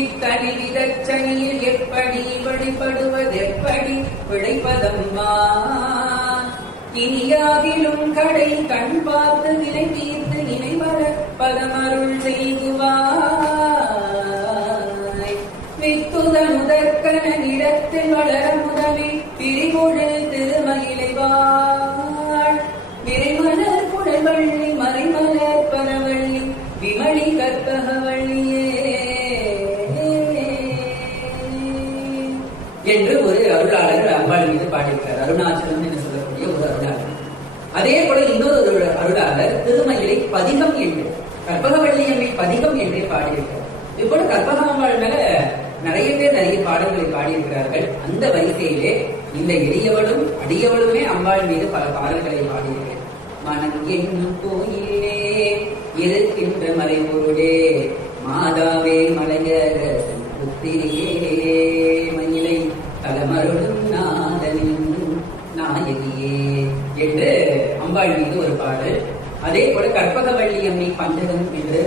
இத்தனி விதச்சனியில் எப்படி வழிபடுவதெப்படி விளைப்பதம்மா, இனியாகிலும் கடை கண் பார்த்து நிலை தீர்த்து நினைவர பதமருள் செய்குவாய், வித்துதனுதற்கன நிலத்தில் வளர முதலே பிரிகுழல் திருமயிலை வாழ், விரைமலர் குழல்வள்ளி மறைமலர் பரவள்ளி விமலி கற்பகவள்ளியே என்று அம்பாள் மீது பாடியிருக்கிறார். அருணாச்சலம் என்று சொல்லக்கூடிய ஒரு அருளாளர். அதே போல இன்னொரு அருளாளர் திருமயிலை பதிகம் என்று கற்பகவள்ளியம்மை பதிகம் என்றே பாடியிருக்கிறார். இது போல கற்பகாம்பாள் மேல நிறைய பேர் நிறைய பாடல்களை பாடியிருக்கிறார்கள். அந்த வரிசையிலே இந்த எளியவளும் அடியவளுமே அம்பாள் மீது பல பாடல்களை பாடியிருக்கிறார். மனம் என்னும் கோயிலே இருக்கின்ற மறைபொருளே மாதாவே மலையர புத்திரியே மயிலை தலமருளும் நாதனின் நாயகியே என்று அம்பாள் மீது ஒரு பாடல். அதே போல கற்பகவள்ளியம்மை பஞ்சகம் என்று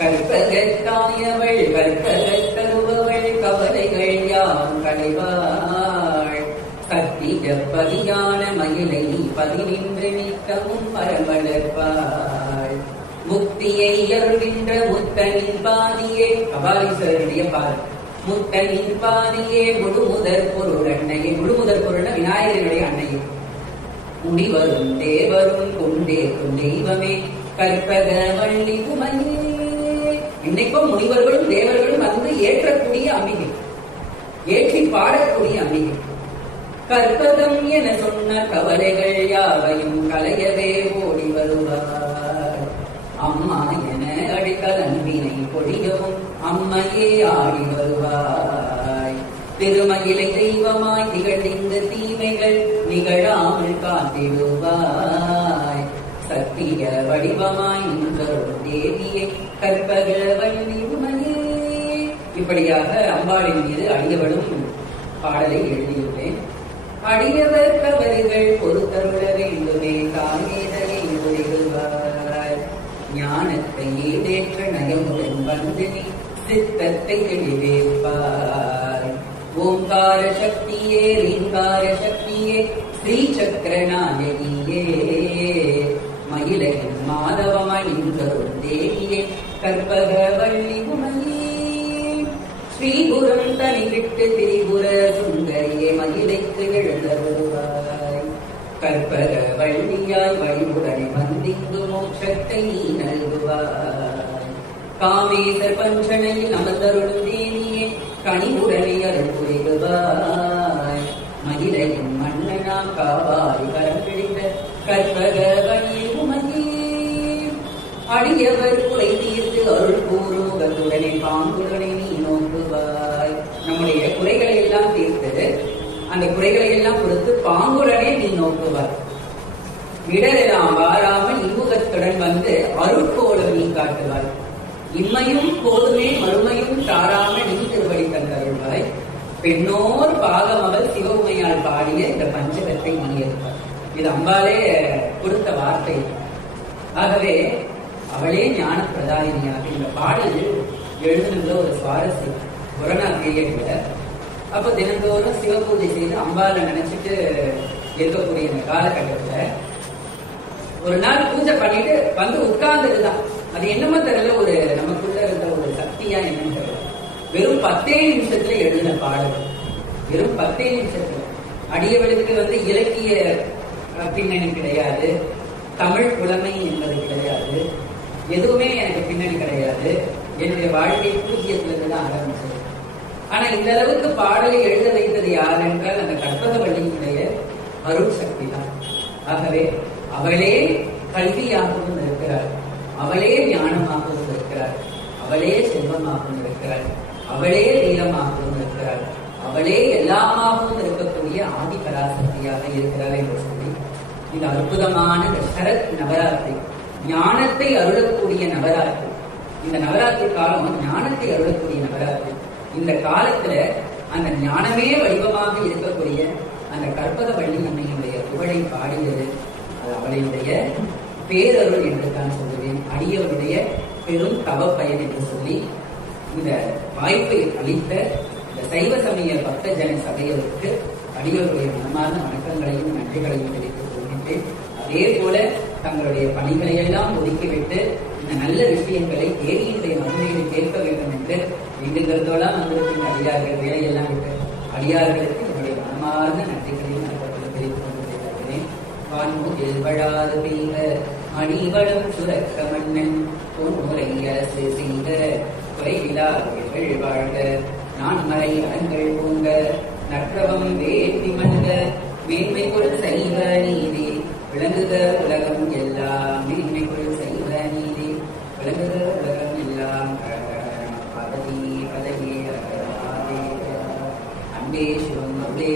கற்பகத்தாயவள் கற்பகத்தருபவள் கவலைகள் யாவும் களைவாள் சக்தி ஜப்பதியான மயிலை பதினின்று நிற்கவும் பரவளர்ப்பாள் முக்தியை அருள்கின்ற முத்தனின் பாதியே கபாலீஸ்வரருடைய பாடல். முத்தனின் பாதியே முழுமுதற் பொருள் அன்னையே. முழுமுதற் பொருள் விநாயகருடைய அன்னையே. முடிவரும் தேவரும் கொண்டே தெய்வமே கற்பகவள்ளி குமையே. இன்னைக்கும் முனிவர்களும் தேவர்களும் வந்து ஏற்றக்கூடிய அம்பிகை, ஏற்றி பாடக்கூடிய அம்பிகை. கற்பகம் என சொன்ன கவலைகள் யாவையும் கலையவே ஓடி வருவார். அம்மா என அடிக்கல் அன்பினை பொழியவும் அம்மையே ஆடி வருவாய். திருமயிலை தெய்வமாய் திகழ்ந்த தீமைகள் நிகழாமல் காத்திடுவாய். சத்திய வடிவமாய் நின்றருள் தேவியை கற்பகவள்ளி உமையே. இப்படியாக அம்பாளின் மீது அடியவளும் பாடலை எழுதியுள்ளேன். அடியவர் கவறுகள் பொறுத்தருள வேண்டுமே தாயேதனை ஒளிடுவாய். ஞானத்தை ஏதேற்ற நயமுடன் வந்து நீ சித்தத்தை தெளிவேற்பாய். ஓங்கார சக்தியே ரீங்கார சக்தியே ஸ்ரீ சக்கர நாயகியே மயிலையின் மாதவமாய் நின்றருள் தேவியே கற்பகவள்ளி உமையே. ஸ்ரீபுரம் தனி விட்டு திரிபுர சுந்தரியே மயிலைக்கு எழுந்த வருவாய். கற்பகவள்ளியாய் வழிவுடனே வந்திங்கு மோட்சத்தை நீ நல்குவாய். காமேசர் பஞ்சனையில் அமர்ந்தருளும் தேவியே கனிவுடனே அருள் புரிவாய். மயிலையின் மன்னனாம் காவாய் கரம் பிடித்த கற்பகவள்ளி உமையே. அடியவர் குறை தீர்த்து அருள் கூறுமுகத்துடனே பாங்குடனே நீ நோக்குவாய். நம்முடைய குறைகளை எல்லாம் தீர்த்து அந்த குறைகளை எல்லாம் கொடுத்து பாங்குடனே நீ நோக்குவாய். இடரெல்லாம் வாராமல் இம்முகத்துடன் வந்து அருட்கோலம் நீ காட்டுவாய். இம்மையும் போதுமே மறுமையும் தாராமல் நீ திருவடி தந்தருள்வாய். பெண்ணோர் பாகம் அவள் சிவவுமையால் பாடிய இந்த பஞ்சகத்தை நீ இருப்பார். இது அம்பாலே கொடுத்த வார்த்தை. ஆகவே அவளே ஞான பிரதாயினியாக இந்த பாடல் எழுதுனதுல ஒரு சுவாரஸ்யம். கொரோனா பீரியட்ல அப்ப தினந்தோறும் சிவ பூஜை செய்து அம்பாலை நினைச்சிட்டு இருக்கக்கூடிய இந்த காலகட்டத்துல ஒரு நாள் பூஜை பண்ணிட்டு வந்து உட்கார்ந்ததுதான். அது என்னமோ தெரியல, ஒரு நமக்குள்ள இருந்த ஒரு சக்தியா என்னன்னு தெரியல. வெறும் 10 நிமிஷத்துல எழுதின பாடல். வெறும் 10 நிமிஷத்துல. அடியவளுக்கு வந்து இலக்கிய பின்னணி கிடையாது, தமிழ் புலமை என்பது கிடையாது, எதுவுமே எனக்கு பின்னணி கிடையாது. என்னுடைய வாழ்க்கை பூஜ்யத்திலிருந்து தான் ஆரம்பிச்சது. ஆனா இந்த அளவுக்கு பாடலை எழுத வைத்தது யார் என்றால் அந்த கற்பகவள்ளியினுடைய அருள் சக்தி தான். ஆகவே அவளே கல்வியாகவும் இருக்கிறார், அவளே ஞானமாகவும் இருக்கிறார், அவளே செல்வமாகவும் இருக்கிறார், அவளே வீரமாகவும் இருக்கிறார், அவளே எல்லாமாகவும் இருக்கக்கூடிய ஆதி பராசக்தியாக இருக்கிறார் என்று சொல்லி இந்த அற்புதமான இந்த சரத் நவராத்திரி, ஞானத்தை அருளக்கூடிய நவராத்திரி. இந்த நவராத்திரி காலம் ஞானத்தை அருளக்கூடிய நவராத்திரி. இந்த காலத்துல அந்த ஞானமே வடிவமாக இருக்கக்கூடிய அந்த கற்பகவள்ளி அம்மையினுடைய புகழை பாடியது அது அவளுடைய பேரருள் என்று தான் சொல்லுவேன். அடியவருடைய பெரும் தவ பயன் என்று சொல்லி இந்த வாய்ப்பை அளித்த இந்த சைவ சமய பக்த ஜன சபைகளுக்கு அடியவருடைய மனமார்ந்த வணக்கங்களையும் நன்றிகளையும் தெரிவித்துக் கொள்கின்றேன். அதே போல தங்களுடைய பணிகளை எல்லாம் ஒதுக்கிவிட்டு இந்த நல்ல விஷயங்களை தேவியினுடைய மகிமையை கேட்க வேண்டும் என்று வீடுகளோலாம் வந்திருக்கின்ற அடியார்கள் வேலையெல்லாம் விட்டு அடியார்களுக்கு என்னுடைய மனமார்ந்த நன்றிகளையும் வணக்கங்களை தெரிவித்துக் கொண்டிருக்கிறேன். வான்முகில் வழாது பெய்க மணிவளம் சுரக்க மன்னன் பொன்முறைய செய்க குறைவிலா வாழ்க நான் மறை அறங்கள் பூங்க நற்றவம் வேண்டி மண்க மேன்மை பொருள் சைவ நீதி விளங்குக உலகம் எல்லாம் மேன்மை பொருள் சைவ நீதி விளங்குக உலகம் எல்லாம் பதவி பதவி அன்பே சிவம் அன்பே